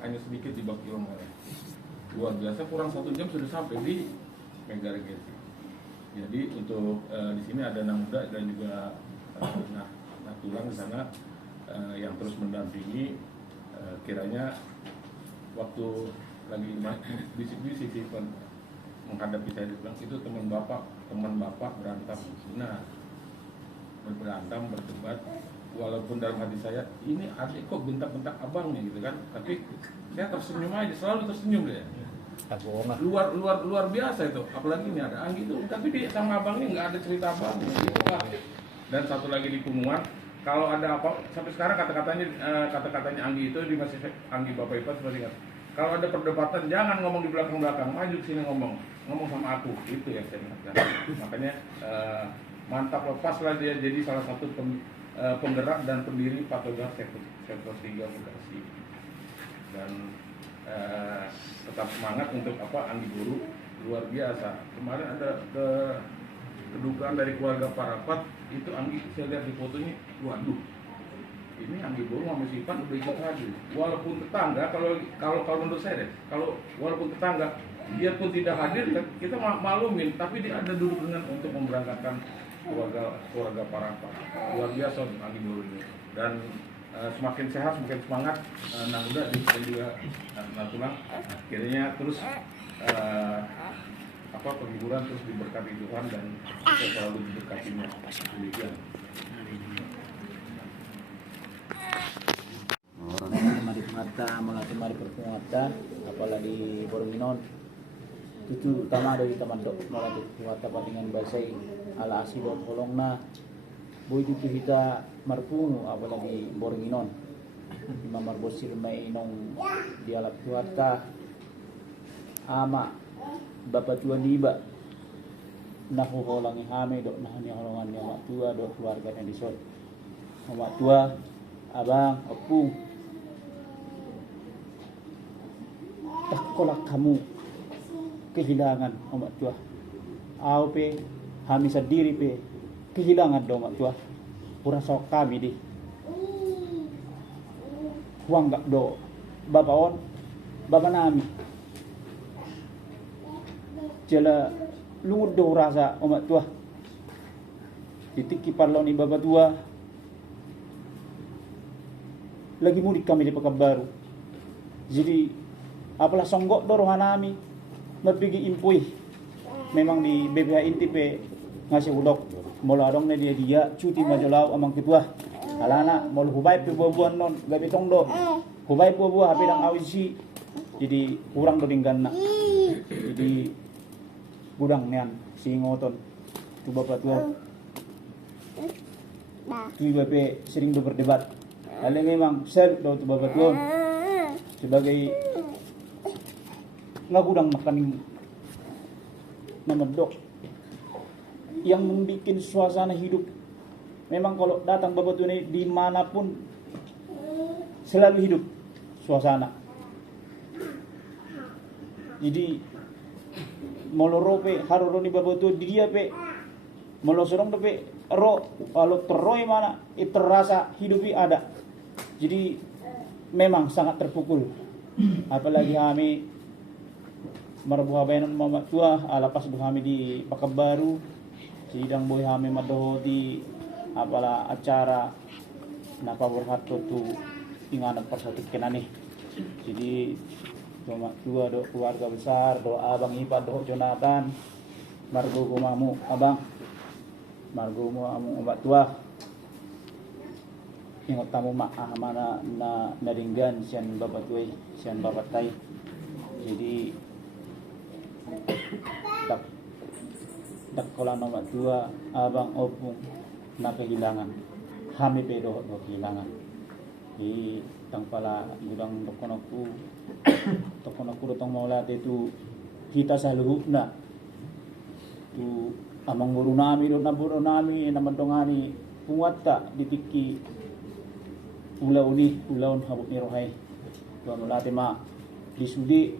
hanya sedikit di bak merah. Luar biasa, kurang 1 jam sudah sampai di Megaregensi. Jadi untuk di sini ada anak muda dan juga tulang di sana yang terus mendampingi. Kiranya waktu lagi bisik-bisik menghadapi saya bilang itu teman bapak berantem. Nah, berantem berdebat, walaupun dalam hati saya ini adik kok bentak-bentak abangnya gitu kan, tapi saya tersenyum aja, selalu tersenyum deh. Luar biasa itu, apalagi ini ada Anggi itu, tapi di sama abangnya nggak ada cerita abangnya gitu kan. Dan satu lagi di Punguan, kalau ada apa sampai sekarang kata-katanya Anggi itu di masih Anggi Bapak Ipa seperti kan. Kalau ada perdebatan jangan ngomong di belakang, maju ke sini ngomong sama aku, itu yang saya ingatkan. Makanya mantap, lepaslah dia jadi salah satu penggerak dan pendiri Patogar sektor 3 Bekasi. Dan tetap semangat untuk Anggi Buru, luar biasa. Kemarin ada kedukaan dari keluarga Parapat, itu Anggi saya lihat di fotonya, waduh, ini Anggi Buru sama si Ipan udah ikut hadir. Walaupun tetangga, kalau menurut saya deh, kalau walaupun tetangga, dia pun tidak hadir, kita maklumin, tapi dia ada duduk dengan untuk memberangkatkan keluarga Parapat. Luar biasa untuk Anggi Buru ini. Dan semakin sehat, semakin semangat, anak muda dan juga anak tulang. Akhirnya terus penghiburan terus diberkati Tuhan dan kita selalu diberkatinya. Demikian. Orang mari mata mengatur mari perkuatan, apalagi Boronginon. Itu utama dari teman dok melatih kuat dengan bahasa ala asli buat kolongna. Boy itu kita marpungu apalagi Boronginon. Imam Marbosir mai nong di alat kuata ama bapak tua niba nahu holangi hame dok nahani holongan yang mak tua dok keluarga yang disot mak tua abang opung tak kolak kamu kehilangan mak tua au pe hami sendiri pe kehilangan dong mak tua kurang sok kami di uang gak do bapak on bapak nami jala lungud do rasa omat tua titik kiparlon ni bapak tua lagi mudik kami di Pekanbaru jadi apalah songgok do rohanami mapigi impui memang di BPH inti pe ngasih udok mula dong dia cuti majolau amang ketua alana mau hubai pe buah non gabi tong do hubai buah hapidang awisi jadi kurang doringgan nak jadi budang nian singoton tu bapak tua tu bapak sering berdebat lalu memang saya do tu bapak tua sebagai ngagudang makaning namedok yang membuat suasana hidup. Memang kalau datang bapak tua ini dimanapun selalu hidup suasana. Jadi moloro pe haroro ni bapak tua dia pe molosorong pe ro kalau teroi mana itu terasa hidupi ada. Jadi memang sangat terpukul. Apalagi kami marbuha bayanan mama tua alapas kami di Pakabaru sidang boy kami madoho di apala acara napa berharto tu inganan persatu kenani. Jadi cuma dua do keluarga besar do abang ipa do Jonathan margo gumamu abang margo mu amu obat tua ingat tamu mak mana na naringgan sian babat tuai sian babat tai. Jadi dak kola nomor 2 abang opung na kehilangan kami pedo kehilangan di tang pala gudang tokonoku tong maulate tu kita saluhna tu amang guru nami do naburo nami namandongani pungatta ditiki ulaun habuk ni rohai tu maulate ma disudi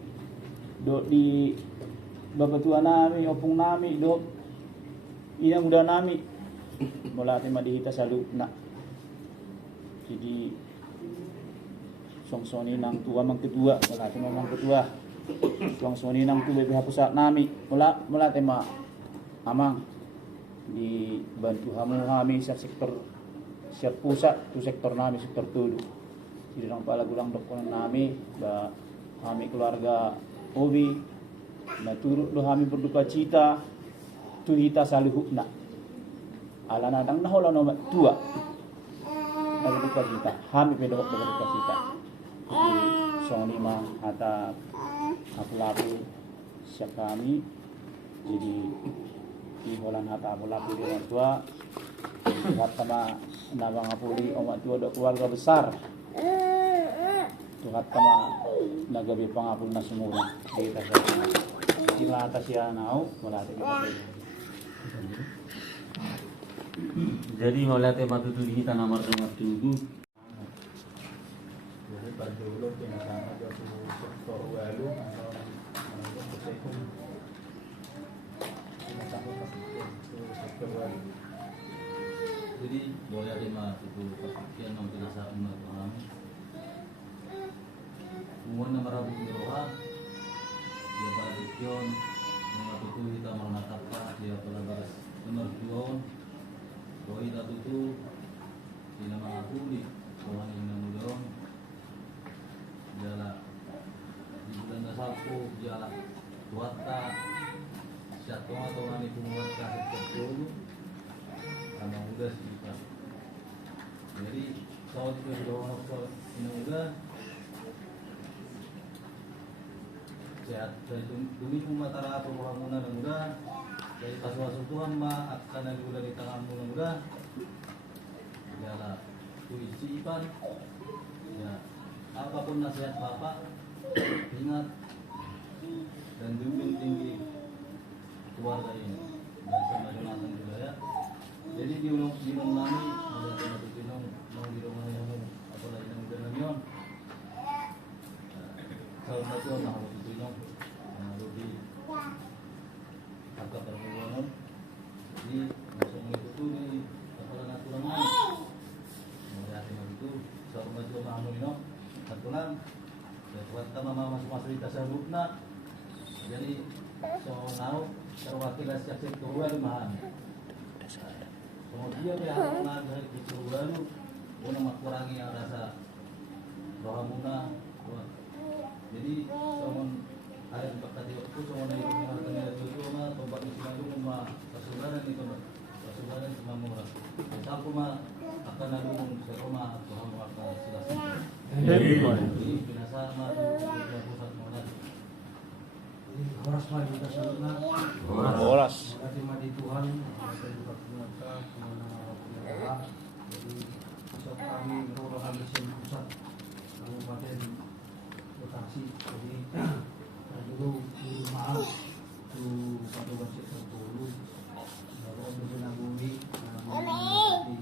do di babatua nami opung nami do ina muda nami mulate madihita salu na jadi songsoni nang tua mang ketua mulate mang ketua songsoni nang tu BPH pusat nami mulate ma amang di bantu kami sektor siap pusat tu sektor nami sektor tulu jadi nang pala gulang dokon nami ba kami keluarga Obi na turut do kami berduka cita tu hita saluhukna alana dang nahola nomor 2 berduka cita kami pedok berduka cita jadi soni mah hata aku labu siap kami jadi di holan hata aku labu di orang tua hata mah nabang apuli omak tua do keluarga besar Tuhan kama nagabi pangapul na sumurang di atas siya nao malate Jadi malate matutu kita nomor 27 jadi pardolo pinasama do su sektor walu atau sektor sektor walu Jadi boleh lima itu persekian yang binasa umat kami. Umur nama Rabu Miroha, dia balikion, mengatutu kita meranatapkan dia telah beres nomor 2, doi datutu, di nama aku di orang yang mudong, dialah di bulan Dasarku dialah tuata, satu atau nani pumuat kasih terjulu, sama muda sih kita. Jadi saat kita sudah masuk ini muda. Sehat dari dumi pumatara atau mudah muda dari paswa Tuhan ma akan yang muda di tangan muda ialah puisi ipan ya apapun nasihat bapak ingat dan bimbing tinggi keluarga ini dan sama Jonathan juga ya jadi di nami ada satu pinong mau di rumah yang apalagi yang muda namion salah satu nah di agak perbuatan di langsung itu di kepala natural melihat itu seorang baju mahu minum natural ya tuan mama masuk di tasar rukna jadi so now terwakil siap kedua limahan kemudian ya dari kedua lu untuk mengurangi yang rasa rohamuna jadi soal ada di waktu soal Binasa mah pusat modal. Horas mah kita salutna. Horas. Makasih mah di Tuhan, kita juga punya kemana. Jadi besok kami kelurahan Mesin Pusat Kabupaten Bekasi. Jadi dulu di maaf tu pada baca terpulu baru berbina bumi di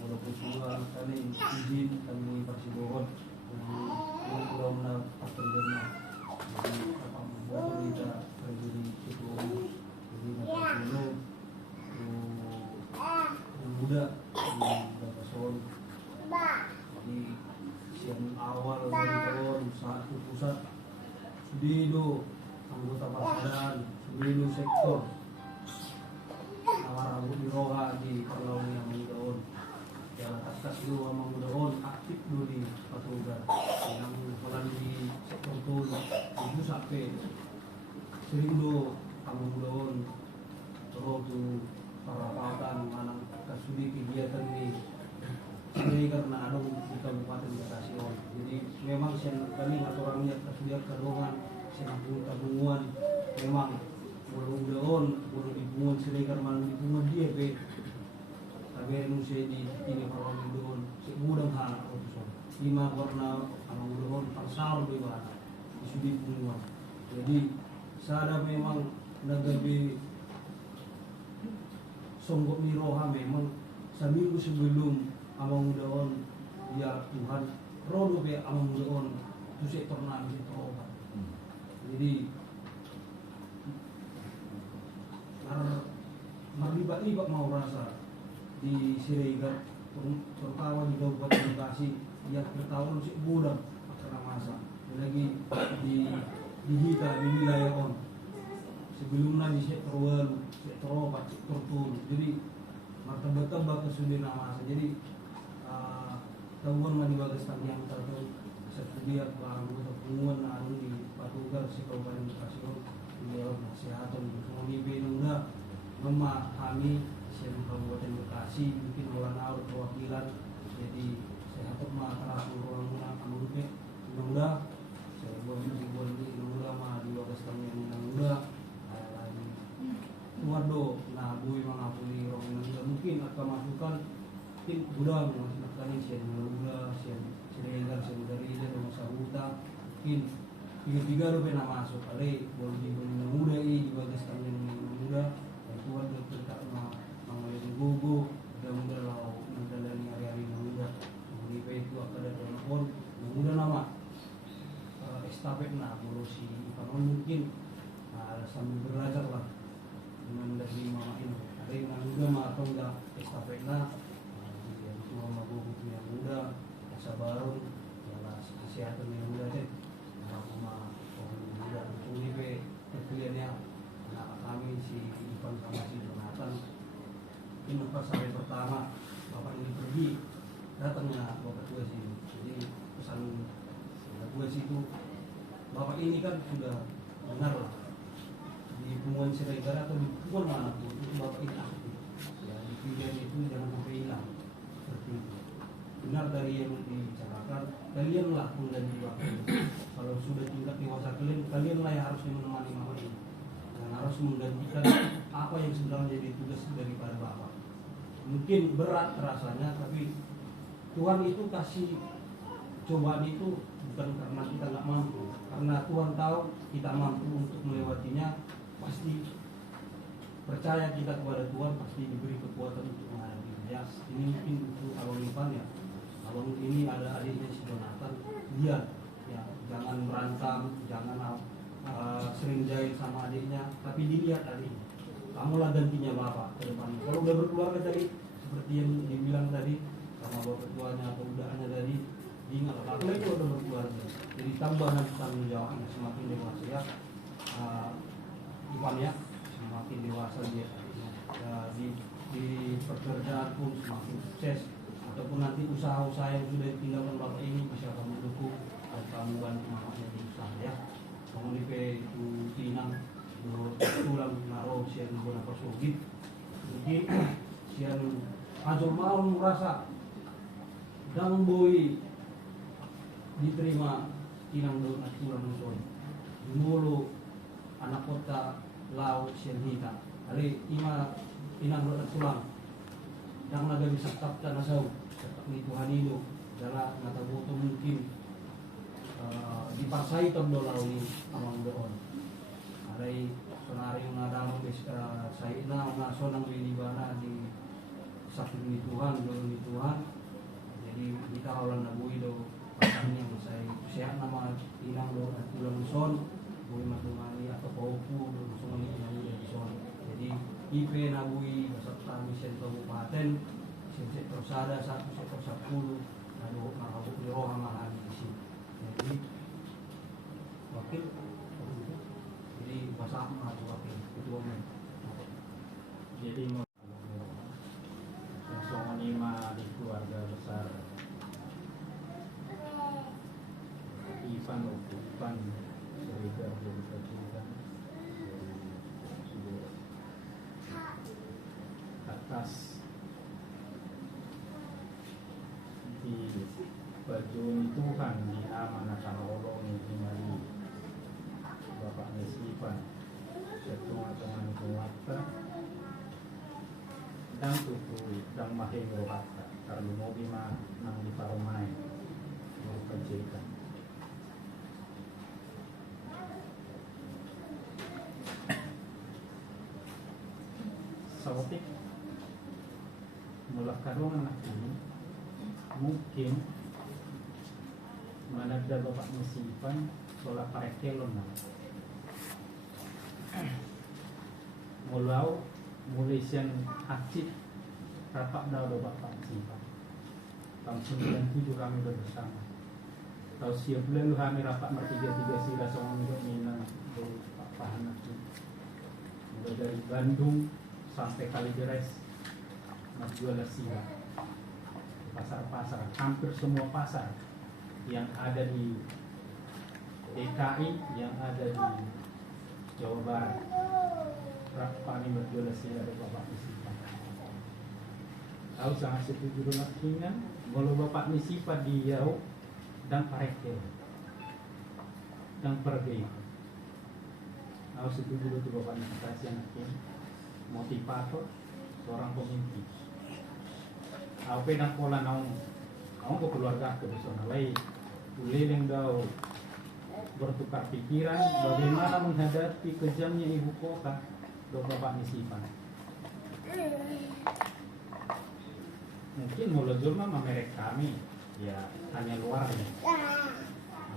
walaupun dua kali izin kami pasti bohong yang belum dapat terjadi. Jadi apa membuat kita berdiri itu jadi macam dulu muda di Bakasol. Jadi siang awal tahun satu pusat Sudido anggota Pasadan, Sudido sektor Nawar Abu Diroha di Perlawan yang Mudaon. Yang atas dulu sama Mudaon aktif dulu di Patugar. Yang pelan di sektor Tulu itu sampai Serindo sama Mudaon. Terus tu perapatan mana kasudi kegiatan ini karena ada di Kabupaten Bekasi. Jadi memang kami orangnya kasudi kedongan senang tabungan memang mudah-mudahan boleh dipungut selekar malam dipungut dia be tapi manusia di ini kalau mudah-mudahan segudang hal urusan lima warna mudah-mudahan pasal bebas disudi punguan. Jadi sada memang nagabe songgok miroha memang seminggu sebelum amang mudaon ya Tuhan rodo be amang mudaon tu sektor nabi terobat. Jadi marlibat-libat mau rasa di Siregar tertawa di Kabupaten Bekasi yang bertahun si budang karena masa lagi di Hita di wilayah on sebelumnya di sektor walu sektor obat sektor tulu. Jadi martabak-tabak kesudian masa. Jadi tahuan mah di bagas yang tertentu sedia anggota pengumuman anu di Patugar si Kabupaten Bekasi di kesehatan mengibe nunda mema kami si Kabupaten Bekasi mungkin orang perwakilan. Jadi saya harap mah orang anggota nunda saya boleh nunda mah di bagas yang nunda waduh nah bui mengapuni orang nunda mungkin akan masukkan mungkin udah masukkan ini nunda Siregar dari dan rumah sahuta mungkin tiga lo pernah masuk kali boleh di muda di bagas yang muda dan tuan dokter tak mengalami gugu dan muda lau muda dari hari-hari muda di itu akan ada telepon muda nama estafet nah polusi kalau mungkin sambil belajar lah dengan dari mama ini ada yang muda mah atau enggak estafet nah semua mah gugu yang muda baru adalah kesehatan yang muda deh sama orang muda ini pe pilihannya anak kami si Ivan sama si Jonathan ini pas hari pertama bapak ini pergi datangnya bapak tua sih. Jadi pesan bapak tua sih itu bapak ini kan sudah benar lah di punguan Siregar atau di punguan mana pun itu bapak ini aktif ya di pilihan itu jangan sampai hilang seperti itu. Benar dari yang dibicarakan kalianlah pengganti waktu. Kalau sudah tingkat dewasa kalianlah yang harus menemani mama ini dan harus menggantikan apa yang sebenarnya jadi tugas daripada bapak. Mungkin berat rasanya tapi Tuhan itu kasih cobaan itu bukan karena kita nggak mampu, karena Tuhan tahu kita mampu untuk melewatinya. Pasti percaya kita kepada Tuhan pasti diberi kekuatan untuk menghadapinya. Ya ini mungkin untuk abang Ivan ya. Abang ini ada adiknya si Jonathan, dia ya jangan berantem, jangan sering jahit sama adiknya, tapi dilihat adiknya. Kamulah gantinya bapak ke depan. Kalau udah berkeluarga tadi, seperti yang dibilang tadi sama bapak tuanya atau udahnya tadi, ingat kalau itu udah berkeluarga. Jadi tambahan tanggung jawabnya semakin dewasa ya. Ivan ya, semakin dewasa dia di pekerjaan pun semakin sukses. Ataupun nanti usaha-usaha yang sudah ditinggalkan bapak ini bisa kamu dukung dan kamu bantu mamanya di usaha ya. Kamu di itu tinang tulang naruh sian guna persugit. Jadi sian ajol malam merasa dang boy diterima inang do at kurang nuson. Dumulo anak kota lao siyan hita. Ali ima inang do at tulang. Yang nagawin sakap ta nasaw sa Tuhan ilo dala natabuto mungkin diparsay tong do lao ni amang doon. Aray sonari nga damang sa ina naso ng lilibana di sakit ni Tuhan, doon ni Tuhan. Jadi kita kaulan na buhay do pasangnya masay siya nama inang do at ulang son buhay matungani atau paupu do sumani inang do son. Jadi ipe na buhay basat kami sentro kabupaten sentro sada 1 sektor 10 lalu makabuk ni roha mahal di sini. Jadi wakil jadi bahasa apa wakil ketua men. Jadi yang lima di keluarga besar Ivan Seriga Berkata atas di baju Tuhan di amanatan Allah ini mari Bapak Nesipan setunga-tungan kuwata dan tutu dan maheng rohata karena mau bima nang di paromai mau pencetan sawotik mulak karong anak ini mungkin manada bapak musipan sola parekelon na mulau mulai siang aktif rapat dah bapak musipan tahun 97 kami udah bersama tahun siap lalu kami rapat bertiga-tiga sila sama untuk minang dari Pak Pahanak mulai dari Bandung sampai Kalideres jual sila pasar-pasar hampir semua pasar yang ada di DKI yang ada di Jawa Barat kami berjual sila dari bapak Misipa. Tahu sangat setuju dengan kingan kalau bapak Misipa di Yau dan Parekel dan pergi. Tahu setuju dengan bapak Misipa yang motivator seorang pemimpin. Aku pedang pola naung ke keluarga ke sana lain ulileng dau bertukar pikiran bagaimana menghadapi kejamnya ibu kota do bapak Misipan. Mungkin mulajur mah merek kami ya hanya luarnya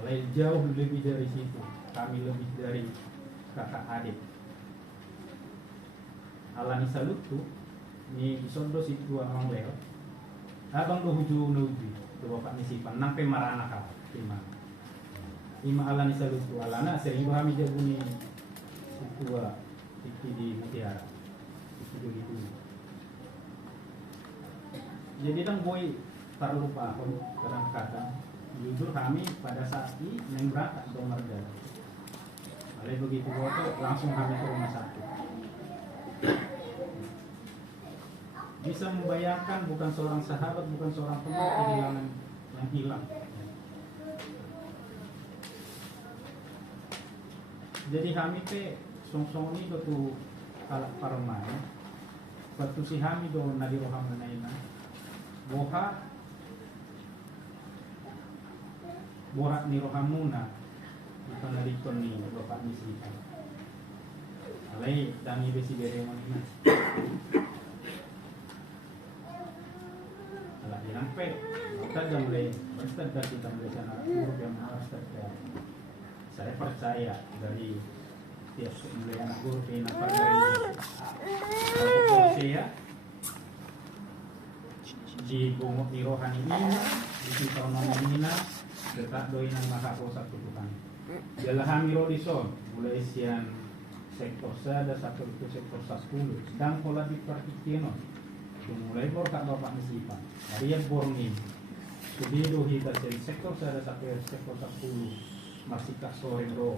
lain jauh lebih dari situ, kami lebih dari kakak adik. Alani salut tuh ni isondo situ amang leo abang do huju nuju do bapak Misipan nampe marana ka ima alani salut tuh alana sering kami jabuni situ di Mutiara itu begitu. Jadi dang boy tak lupa kadang-kadang jujur kami pada saat ini neng berangkat do marga. Oleh begitu foto langsung kami ke rumah sakit. Bisa membayangkan bukan seorang sahabat, bukan seorang teman kehilangan yang hilang. Jadi kami te song-song ini betul kalak parmai, betul si kami do nadi roham menaina, borak ni rohamuna, bukan nadi koni bapak Misipa. Alai dangi besi beremon ini. Alah sampai kita mulai berstart dari kita mulai sana urut yang harus terjadi. Saya percaya dari tiap mulai anak guru ini apa dari saya di bungok di rohani ini di kita ini dekat doinan maka kosa tutupan. Jalah hamiro di son mulai sian sektor sada satu itu sektor 10 sedang pola diperhatikan mulai borkak bapak Misipa hari yang borngin sudido hita dari sektor sada sampai sektor 10 masih kasore do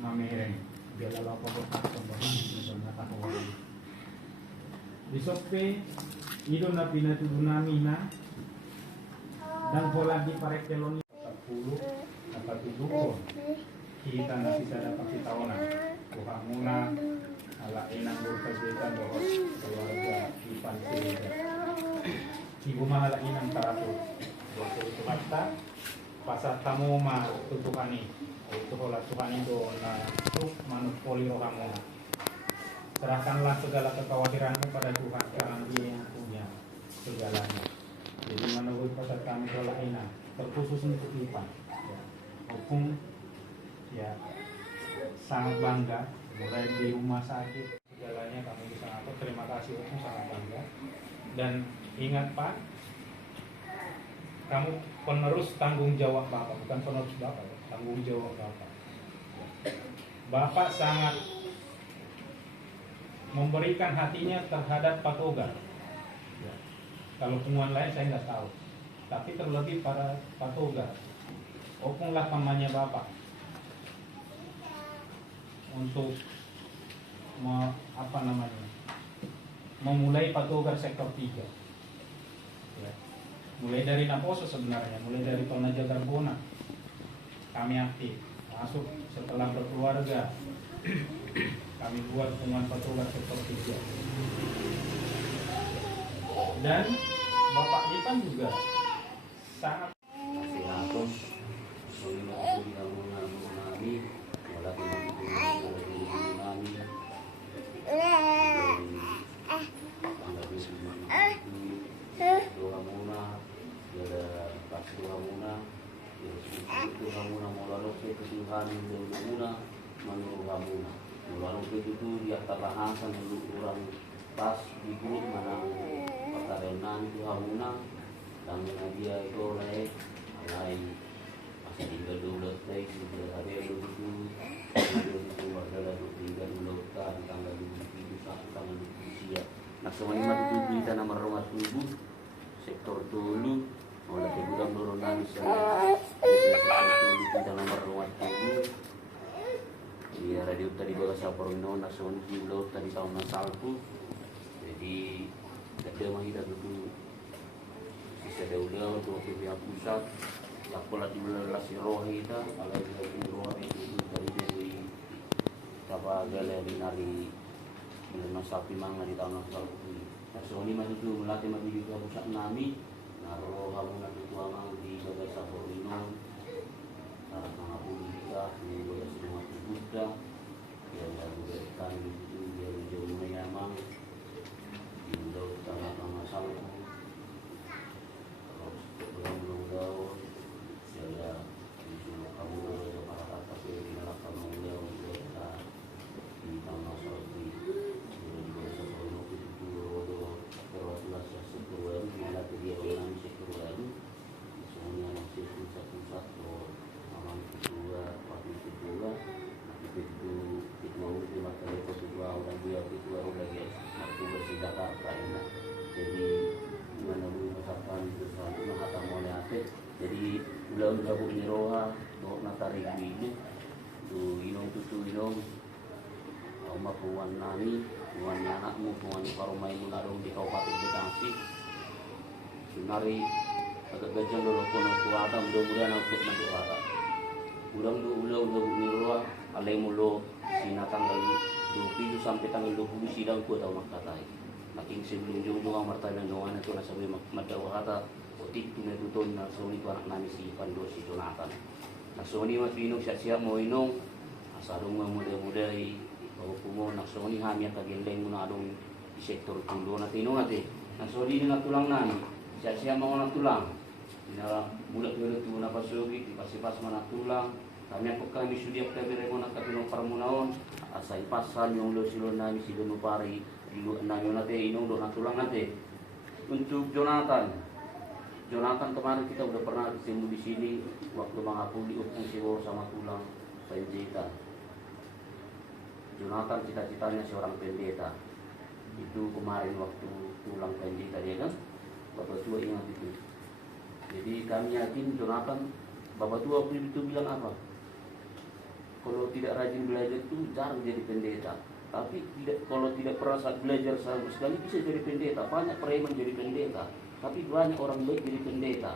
mamereng dia lalu apa borkak misalnya tahuan di sope ido na pinatudunami na dan pola di parekeloni napatuduhon kita na sisa dapat kitawna buka muna ala inang berkaitan bahwa keluarga Ipan Sirida ibu mahala inang tarato waktu itu kata pasal kamu mah tutukani itu hola tukani do na tuk manupoli rohamu serahkanlah segala kekhawatiranmu pada Tuhan karena Dia yang punya segalanya. Jadi menurut pasal kami hola inang terkhusus untuk Ipan ya. Hukum ya sangat bangga mulai di rumah sakit segalanya kami bisa apa terima kasih Hukum sangat bangga dan ingat Pak kamu penerus tanggung jawab Bapak bukan penerus Bapak ya. Tanggung jawab Bapak Bapak sangat memberikan hatinya terhadap Pak Togar ya. Kalau temuan lain saya nggak tahu tapi terlebih pada Pak Togar opunglah pamannya Bapak untuk memulai Pak Togar sektor 3 ya. Mulai dari Naposo sebenarnya mulai dari Tonaja Garbona kami aktif masuk setelah berkeluarga kami buat temuan Pak Togar sektor 3 dan Bapak Ipan juga sangat itu dia terlahasan dulu orang pas di grup mana pertarenan itu hamuna dan dia itu oleh masih tinggal dulu teh sudah ada yang dulu itu adalah tinggal dulu kan tanggal 27 tanggal 27 ya. Nah semuanya itu berita nomor rumah tubuh sektor dulu oleh kebudan nurunan sektor dulu berita nomor rumah tubuh ya radio tadi baga sa porno nasun julo tadi tahun nasalku jadi ada mahida itu bisa daula untuk pihak pusat laporan di relasi rohita kalau di rohi itu dari apa galeri nari bulan sapi manga di tahun nasalku nasun ini masih itu melatih masih juga pusat nami naro kamu nanti tuang di baga sa porno cara mengabudikan di baga semua Buddha yang memberikan itu dia jauh memang Indo tengah-tengah salku terus belum saya disuruh kamu para kata mengenalkan beliau kita di tanah salku juga sebelum itu perwakilan sektor melatih dia orang sektor lalu semuanya masih pusat-pusat aman kedua waktu kedua itu mau terima kasih kedua orang dia kedua orang dia waktu bersih Jakarta ini jadi mana bu masakan itu satu mengatakan oleh ate jadi udah bu niroha untuk natari ini tu inong tutu inong oma puan nani puan anakmu puan paromai munarung di Kabupaten Bekasi sunari agak gajah dulu kono kuada mudah-mudahan aku nanti kuada udah niroha alai mulo sina tanggal 20 sampai tanggal 20 sidang ku tahu makatai. Naking sebelum jung ang martalan doan itu nasabi madawata otik tunay tuton na soni ko anak nami si Pando si Jonathan. Na soni matinong siya mo inong asarong muda-muday bago pumo na soni hamya kagileng mo na adong di sektor tundo na tinong ate. Na soni na tulang nani siya mo na tulang. Na budak-budak tu na pasugi di pasipas mana tulang kami kami sudah kami remona kapino parmunaon asai pasan yung lo silo nami si Donupari ilu nami nate inong do natulang nate untuk Jonathan kemarin kita udah pernah ketemu di sini waktu mengaku diupung siwo sama tulang pendeta Jonathan cita-citanya seorang pendeta itu kemarin waktu tulang pendeta dia kan bapak tua ingat itu jadi kami yakin Jonathan bapak tua itu bilang apa kalau tidak rajin belajar itu jarang jadi pendeta. Tapi kalau tidak pernah belajar sama sekali bisa jadi pendeta. Banyak preman jadi pendeta. Tapi banyak orang baik jadi pendeta.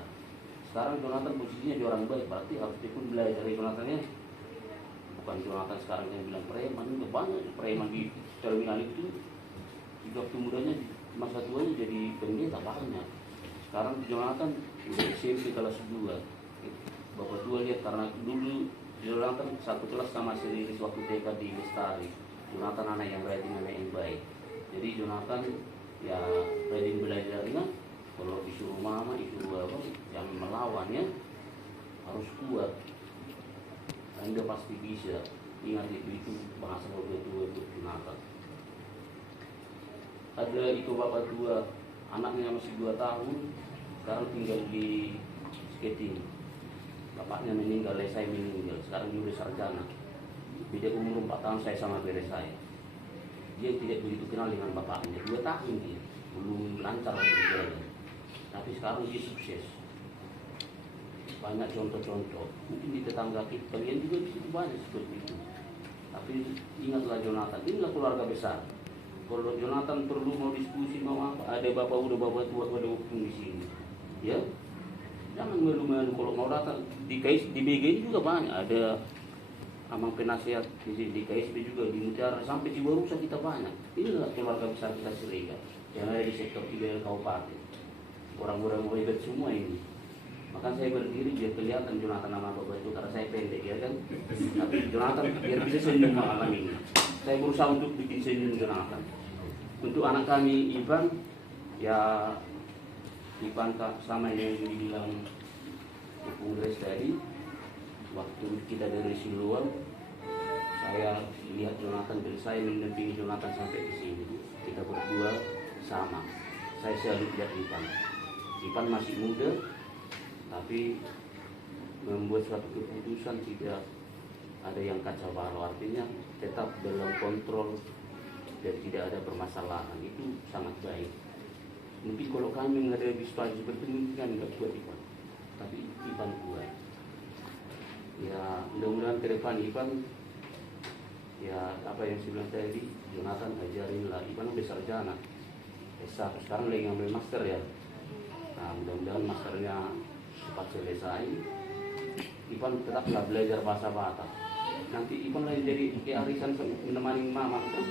sekarang Jonathan posisinya di orang baik, berarti harus dia pun belajar dari Jonathannya. Bukan Jonathan sekarang yang bilang preman, udah banyak preman di terminal itu di waktu mudanya, masa tuanya jadi pendeta banyak. Sekarang Jonathan udah SMP kelas 2. Bapak tua lihat, karena dulu Jonathan satu kelas sama sendiri waktu TK di Lestari. Jonathan anak yang rajin, anak yang baik. Jadi Jonathan ya rajin belajarnya. Kalau disuruh mama, disuruh apa, jangan melawan ya, harus kuat. Anda pasti bisa. Ingat itu bahasa bapak tua itu Jonathan. Ada itu bapak tua, anaknya masih 2 tahun, sekarang tinggal di skating. Bapaknya meninggal, saya meninggal, sekarang dia udah sarjana. Beda umur 4 tahun saya sama beda saya. Dia tidak begitu kenal dengan bapaknya, 2 tahun dia, belum lancar berjalan. Tapi sekarang dia sukses. Banyak contoh-contoh. Mungkin di tetangga kita, kalian juga di situ banyak seperti itu. Tapi ingatlah Jonathan, inilah keluarga besar. Kalau Jonathan perlu mau diskusi mau apa, ada bapak udah bapak tua pada waktu di sini. Ya, jangan malu-malu kalau mau datang di BG juga banyak. Ada amang penasihat di KSB juga, di Mutiara sampai di Barusa kita banyak. Inilah keluarga besar kita Siregar yang ada di sektor 3 kabupaten. Orang-orang hebat semua ini. Maka saya berdiri biar kelihatan Jonathan nama bapak itu, karena saya pendek ya kan. Tapi Jonathan biar bisa senyum malam ini. Saya berusaha untuk bikin senyum Jonathan. Untuk anak kami Ivan, ya Ivan sama yang dibilang Kongres tadi, waktu kita dari Siloam, saya lihat Jonathan dan saya mendampingi Jonathan sampai di sini. Kita berdua sama. Saya selalu lihat Ivan masih muda, tapi membuat suatu keputusan tidak ada yang kacau balau, artinya tetap dalam kontrol dan tidak ada permasalahan. Itu sangat baik. Mungkin kalau kami menghadapi situasi seperti ini kan nggak kuat Ivan, tapi Ivan kuat. Ya mudah-mudahan ke depan Ivan, ya apa yang saya bilang tadi, Jonathan ajarinlah. Ivan udah sarjana, sekarang lagi ngambil master ya. Nah, mudah-mudahan masternya cepat selesai. Ivan tetaplah belajar bahasa Batak. Nanti Ivan lagi jadi arisan menemani mama kan.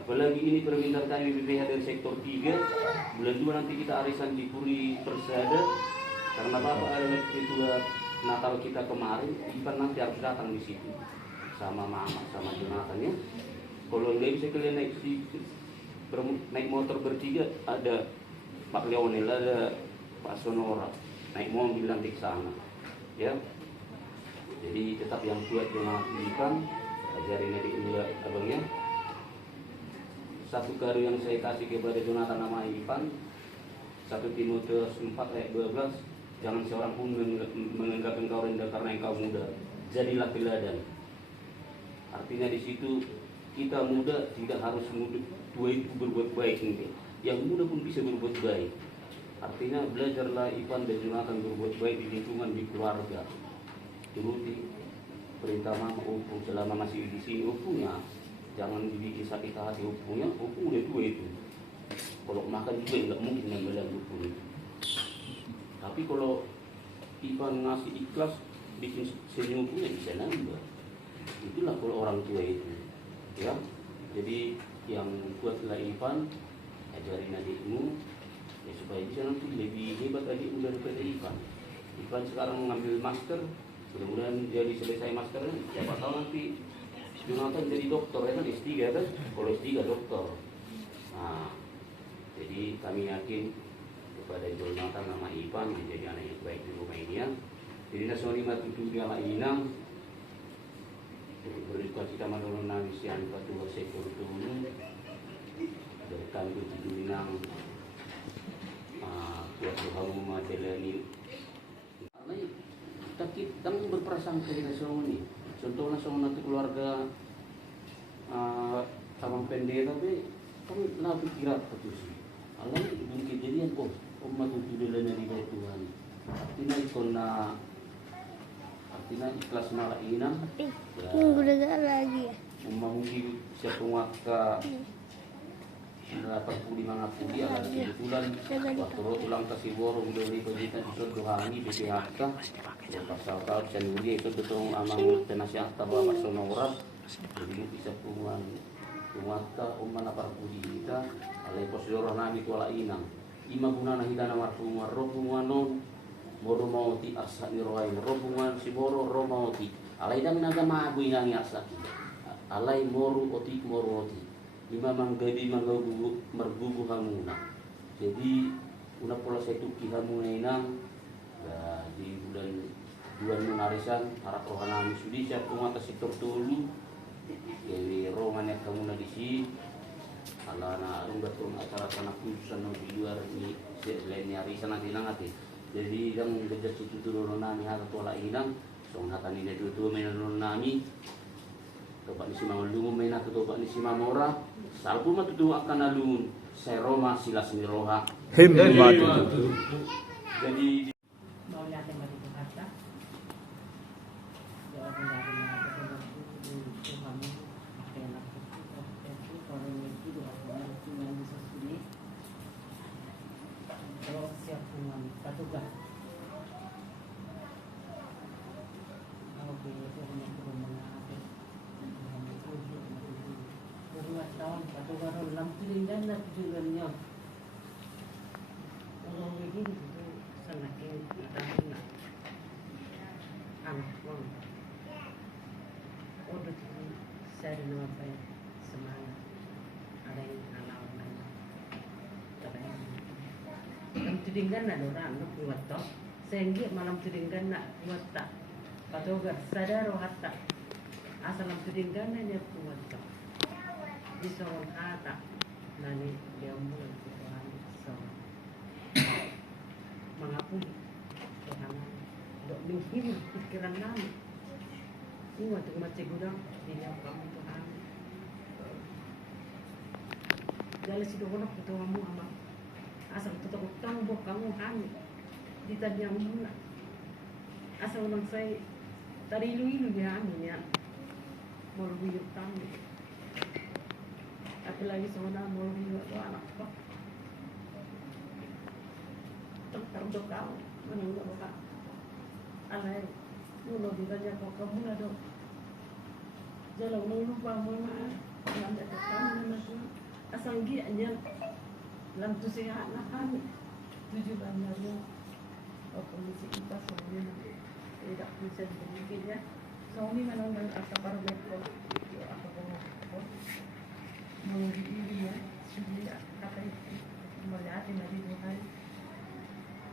Apalagi ini permintaan kami BPH dari sektor 3. Bulan 2 nanti kita arisan di Puri Persada. Karena bapak adalah ketua Natal kita kemarin. Ivan nanti harus datang di situ sama mama, sama Jonathan ya. Kalau nggak bisa kalian naik motor bertiga, ada Pak Leonel, ada Pak Sonora, naik mobil nanti ke sana, ya. Jadi tetap yang kuat Jonathan Ivan, ajarin adik juga abangnya. Satu kali yang saya kasih kepada Jonathan nama Ivan, 1 Timotius 4 ayat 12, jangan seorang pun menganggap engkau rendah karena engkau muda, jadilah teladan. Artinya di situ kita muda tidak harus tua itu berbuat baik mungkin. Yang muda pun bisa berbuat baik. Artinya belajarlah Ivan dan Jonathan berbuat baik di lingkungan, di keluarga. Turuti perintah mama Opung selama masih di sini Opungnya. Jangan dibikin sakit hati Opungnya. Opung udah tua itu. Kalau makan juga nggak mungkin membelah Opung itu. Tapi kalau Ivan ngasih ikhlas, bikin senyum Opungnya bisa nambah. Itulah kalau orang tua itu. Ya, jadi yang kuatlah Ivan, ajarin adikmu ya supaya bisa nanti lebih hebat adikmu daripada Ivan. Ivan sekarang mengambil master, mudah-mudahan jadi selesai masternya. Siapa tahu nanti Jonathan jadi dokter ya kan, S3 kan, kalau S3 dokter. Nah, jadi kami yakin kepada Jonathan nama Ivan menjadi anak yang baik di rumah ini ya. Jadi nasoni matutu dia inang berduka cita malu nangis yang batu sektor dulu berkan begitu inang buat kamu matelani karena kita berprasangka dengan semua ini. Contohnya sama nanti keluarga sama pendeta tapi kamu nabi kira sih Allah mungkin kejadian kok umat itu dilanya di bawah Tuhan artinya ikona artinya ikhlas malah inang minggu dekat lagi ya mungkin siapa ngaka 80 mangapuli ala kebetulan waktu ro ulang kasiboro udah ni pejita itu dohangi BPHK pasal kau cenuri itu betul amang tenasya tahu personora jadi bisa kumata umana parpudi kita alai posdoro nami kuala inang ima gunana hidana marfungan rohunganon moro mauti asa ni roai rohungan siboro ro mauti alai dang naga mabu inangi asaki alai moru oti lima manggadi manggugu mergugu hamuna jadi una pola setu ki hamuna inang di bulan menarisan harap rohana sudi siap kumata sektor tulu jadi rohana hamuna di si ala na arung betul acara tanah khususan di luar ini selain arisan nanti nangati jadi yang gejat situ turun nami hata tola inang so natani de tu menon nami toba ni si mamulungu mena toba ni si mamora salpu matutu akan alun seroma silas miroha Himatu. jadi mau lihatin bagi Jakarta jalan dari Tuhan enak itu kalau itu dua orang yang bisa sini kalau siap dengan petugas oke itu hanya kurang buat tahun atau baru 6 dan 7 bulannya orang begini itu semakin datang anak pun udah saya nama semangat ada yang alaman tapi dalam tudingan ada orang nak buat toh sehingga malam tudingan nak buat tak atau sadar hatta asal dalam tudingan dia buat toh di soal kata nani dia mulai Tuhan so mengapun Tuhan dok menghibur pikiran kami ini waktu macam gudang dia kamu Tuhan jalan si doa nak kamu ama asal tetap utang buat kamu kami di tadi yang mula asal orang saya tadi ilu dia aminnya mau lebih utang apalagi sebenarnya mau itu anak kok tentang doa menunggu doa alai nuno dibaca kok kamu ada jalan lupa mana yang ada kamu asal gianya lam tu sehat nak kami tujuh bandarnya kondisi kita semuanya tidak bisa dimiliki ya Sony memang ada para mereka apa pun menguji ini ya sudah kata itu melihat dari Tuhan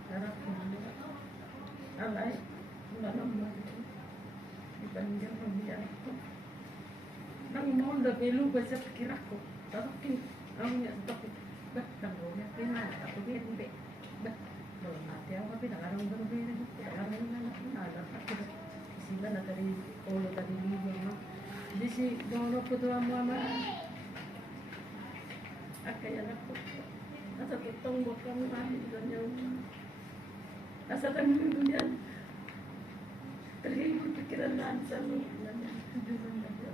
darah kita alai bulan nomor dibandingkan pembiayaan itu nang mau dah pelu besar pikir aku tapi aku tak betul ya kena aku dia tidak belum mati aku tapi tak ada orang berbeda tak ada orang ada aku sila na tadi kalau tadi libur di si dolo ketua Muhammad akaya aku asa kitong bokang mami dunia asa tang dunia terhibur pikiran lansa lu dan tujuan dia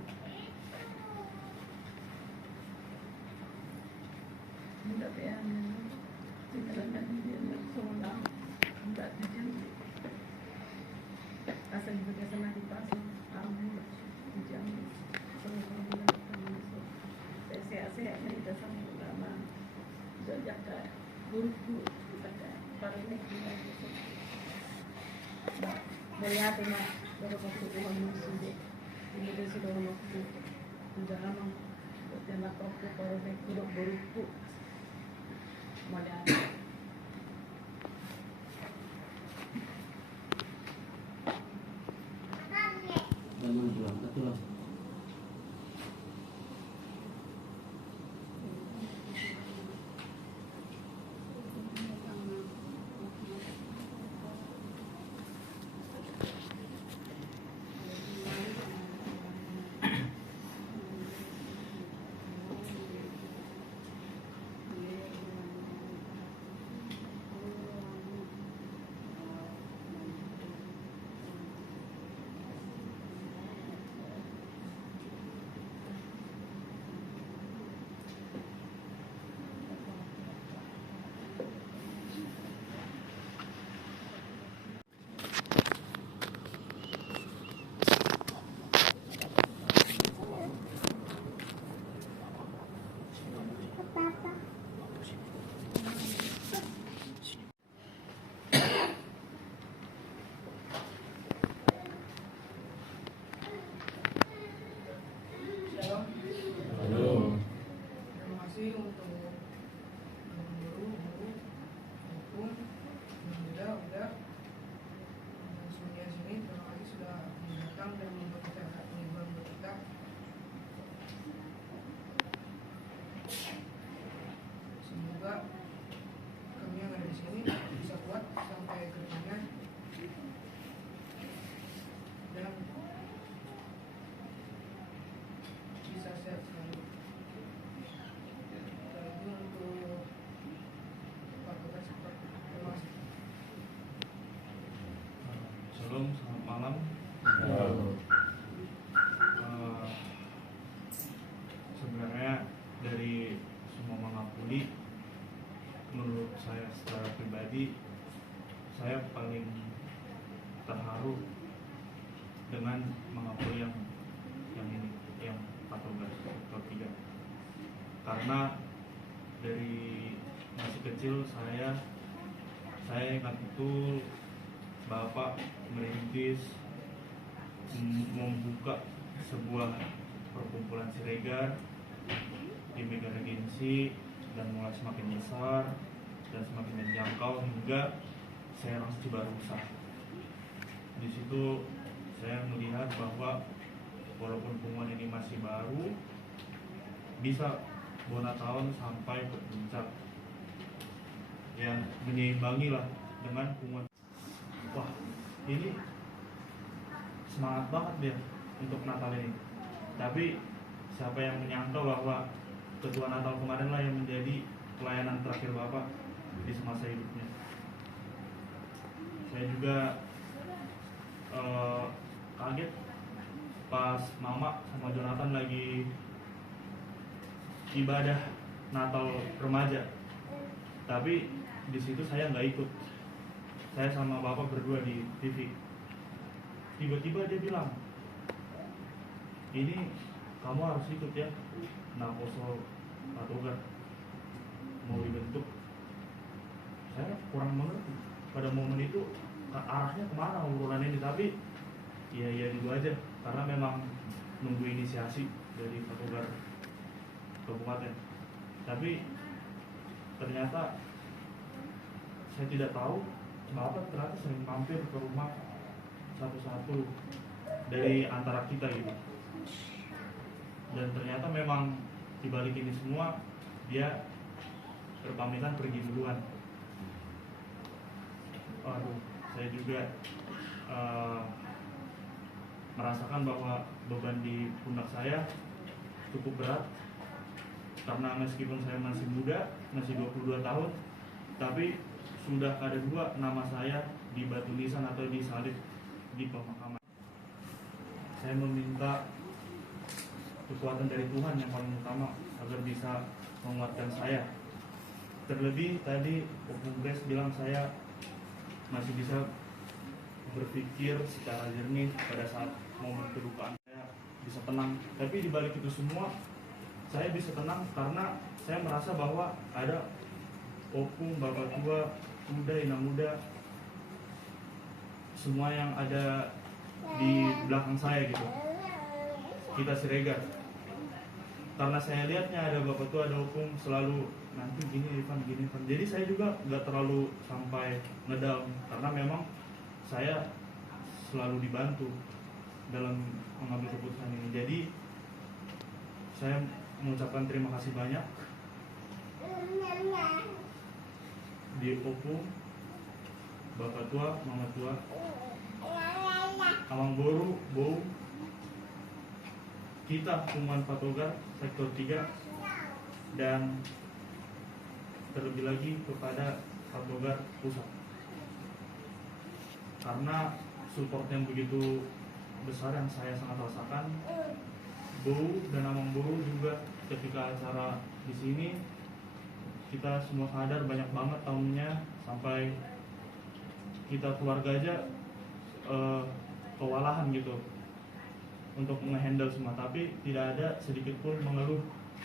mudah pean tinggalan dia nak soal tidak tujuan asal juga sana di pasar amu jam semua saya kita sama ulama sejak guru pada para negara melihat mak beberapa orang muslim ini dia sudah waktu sudah lama dan lapor ke para negara berupu melihat karena dari masih kecil saya ingat betul Bapak merintis membuka sebuah perkumpulan Siregar di Mega Regensi, dan mulai semakin besar dan semakin menjangkau hingga Serang Cibarusah. Di situ saya melihat bahwa walaupun hubungan ini masih baru, bisa bona tahun sampai ke puncak yang menyeimbangi lah dengan hubungan. Wah, ini semangat banget dia untuk Natal ini. Tapi siapa yang menyangka bahwa ketua Natal kemarin lah yang menjadi pelayanan terakhir Bapak di semasa hidupnya. Saya juga kaget pas Mama sama Jonathan lagi ibadah Natal remaja, tapi di situ saya nggak ikut. Saya sama Bapak berdua di TV. Tiba-tiba dia bilang, ini kamu harus ikut ya, Naposo Patogar mau dibentuk. Saya kurang mengerti pada momen itu arahnya kemana obrolan ini, tapi iya dulu aja karena memang nunggu inisiasi dari Patogar Kabupaten. Tapi ternyata saya tidak tahu Bapak ternyata sering mampir ke rumah satu-satu dari antara kita gitu. Dan ternyata memang dibalik ini semua dia berpamitan pergi duluan. Waduh, saya juga merasakan bahwa beban di pundak saya cukup berat, karena meskipun saya masih muda, masih 22 tahun, tapi sudah ada 2 nama saya di batu nisan atau disalib di pemakaman. Saya meminta kekuatan dari Tuhan yang paling utama agar bisa menguatkan saya. Terlebih tadi Om Grace bilang saya masih bisa berpikir secara jernih pada saat momen kedukaan saya bisa tenang. Tapi di balik itu semua saya bisa tenang karena saya merasa bahwa ada opung, bapak tua, muda, ina muda, semua yang ada di belakang saya gitu. Kita Siregar. Karena saya lihatnya ada bapak tua, ada opung selalu nanti gini Ivan. Jadi saya juga nggak terlalu sampai ngedown karena memang saya selalu dibantu dalam mengambil keputusan ini. Jadi saya mengucapkan terima kasih banyak di opung, bapak tua, mama tua, Amang Boru, Bou, kita Kuman Patogar sektor 3, dan terlebih lagi kepada Patogar pusat, karena support yang begitu besar yang saya sangat rasakan. Bou dan Amang Boru juga ketika acara di sini kita semua sadar banyak banget tamunya, sampai kita keluarga aja kewalahan gitu untuk menghandle semua, tapi tidak ada sedikit pun mengeluh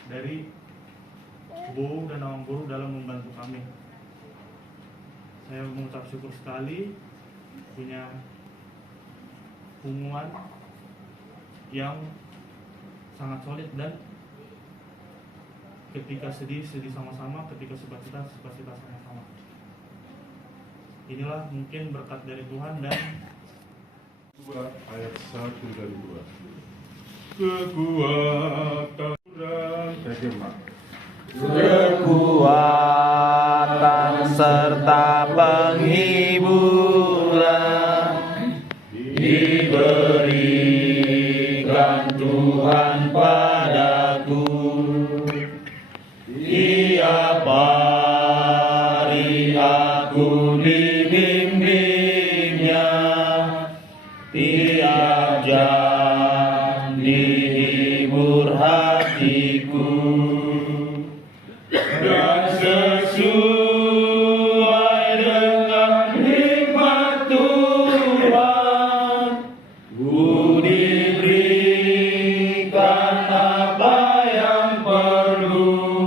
dari Bou dan Amang Boru dalam membantu kami. Saya mengucap syukur sekali punya hubungan yang sangat solid, dan ketika sedih sama-sama, ketika sukacita sama-sama. Inilah mungkin berkat dari Tuhan. Dan 2 ayat 1 dan 2. Kekuatan terjemah. Kekuatan serta penghiburan diberikan Tuhan padaku. Tiap hari aku dibimbingnya, tiap jam dihibur hatiku, dan sesuai dengan hikmat Tuhan, ku diberikan apa yang perlu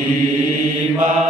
iman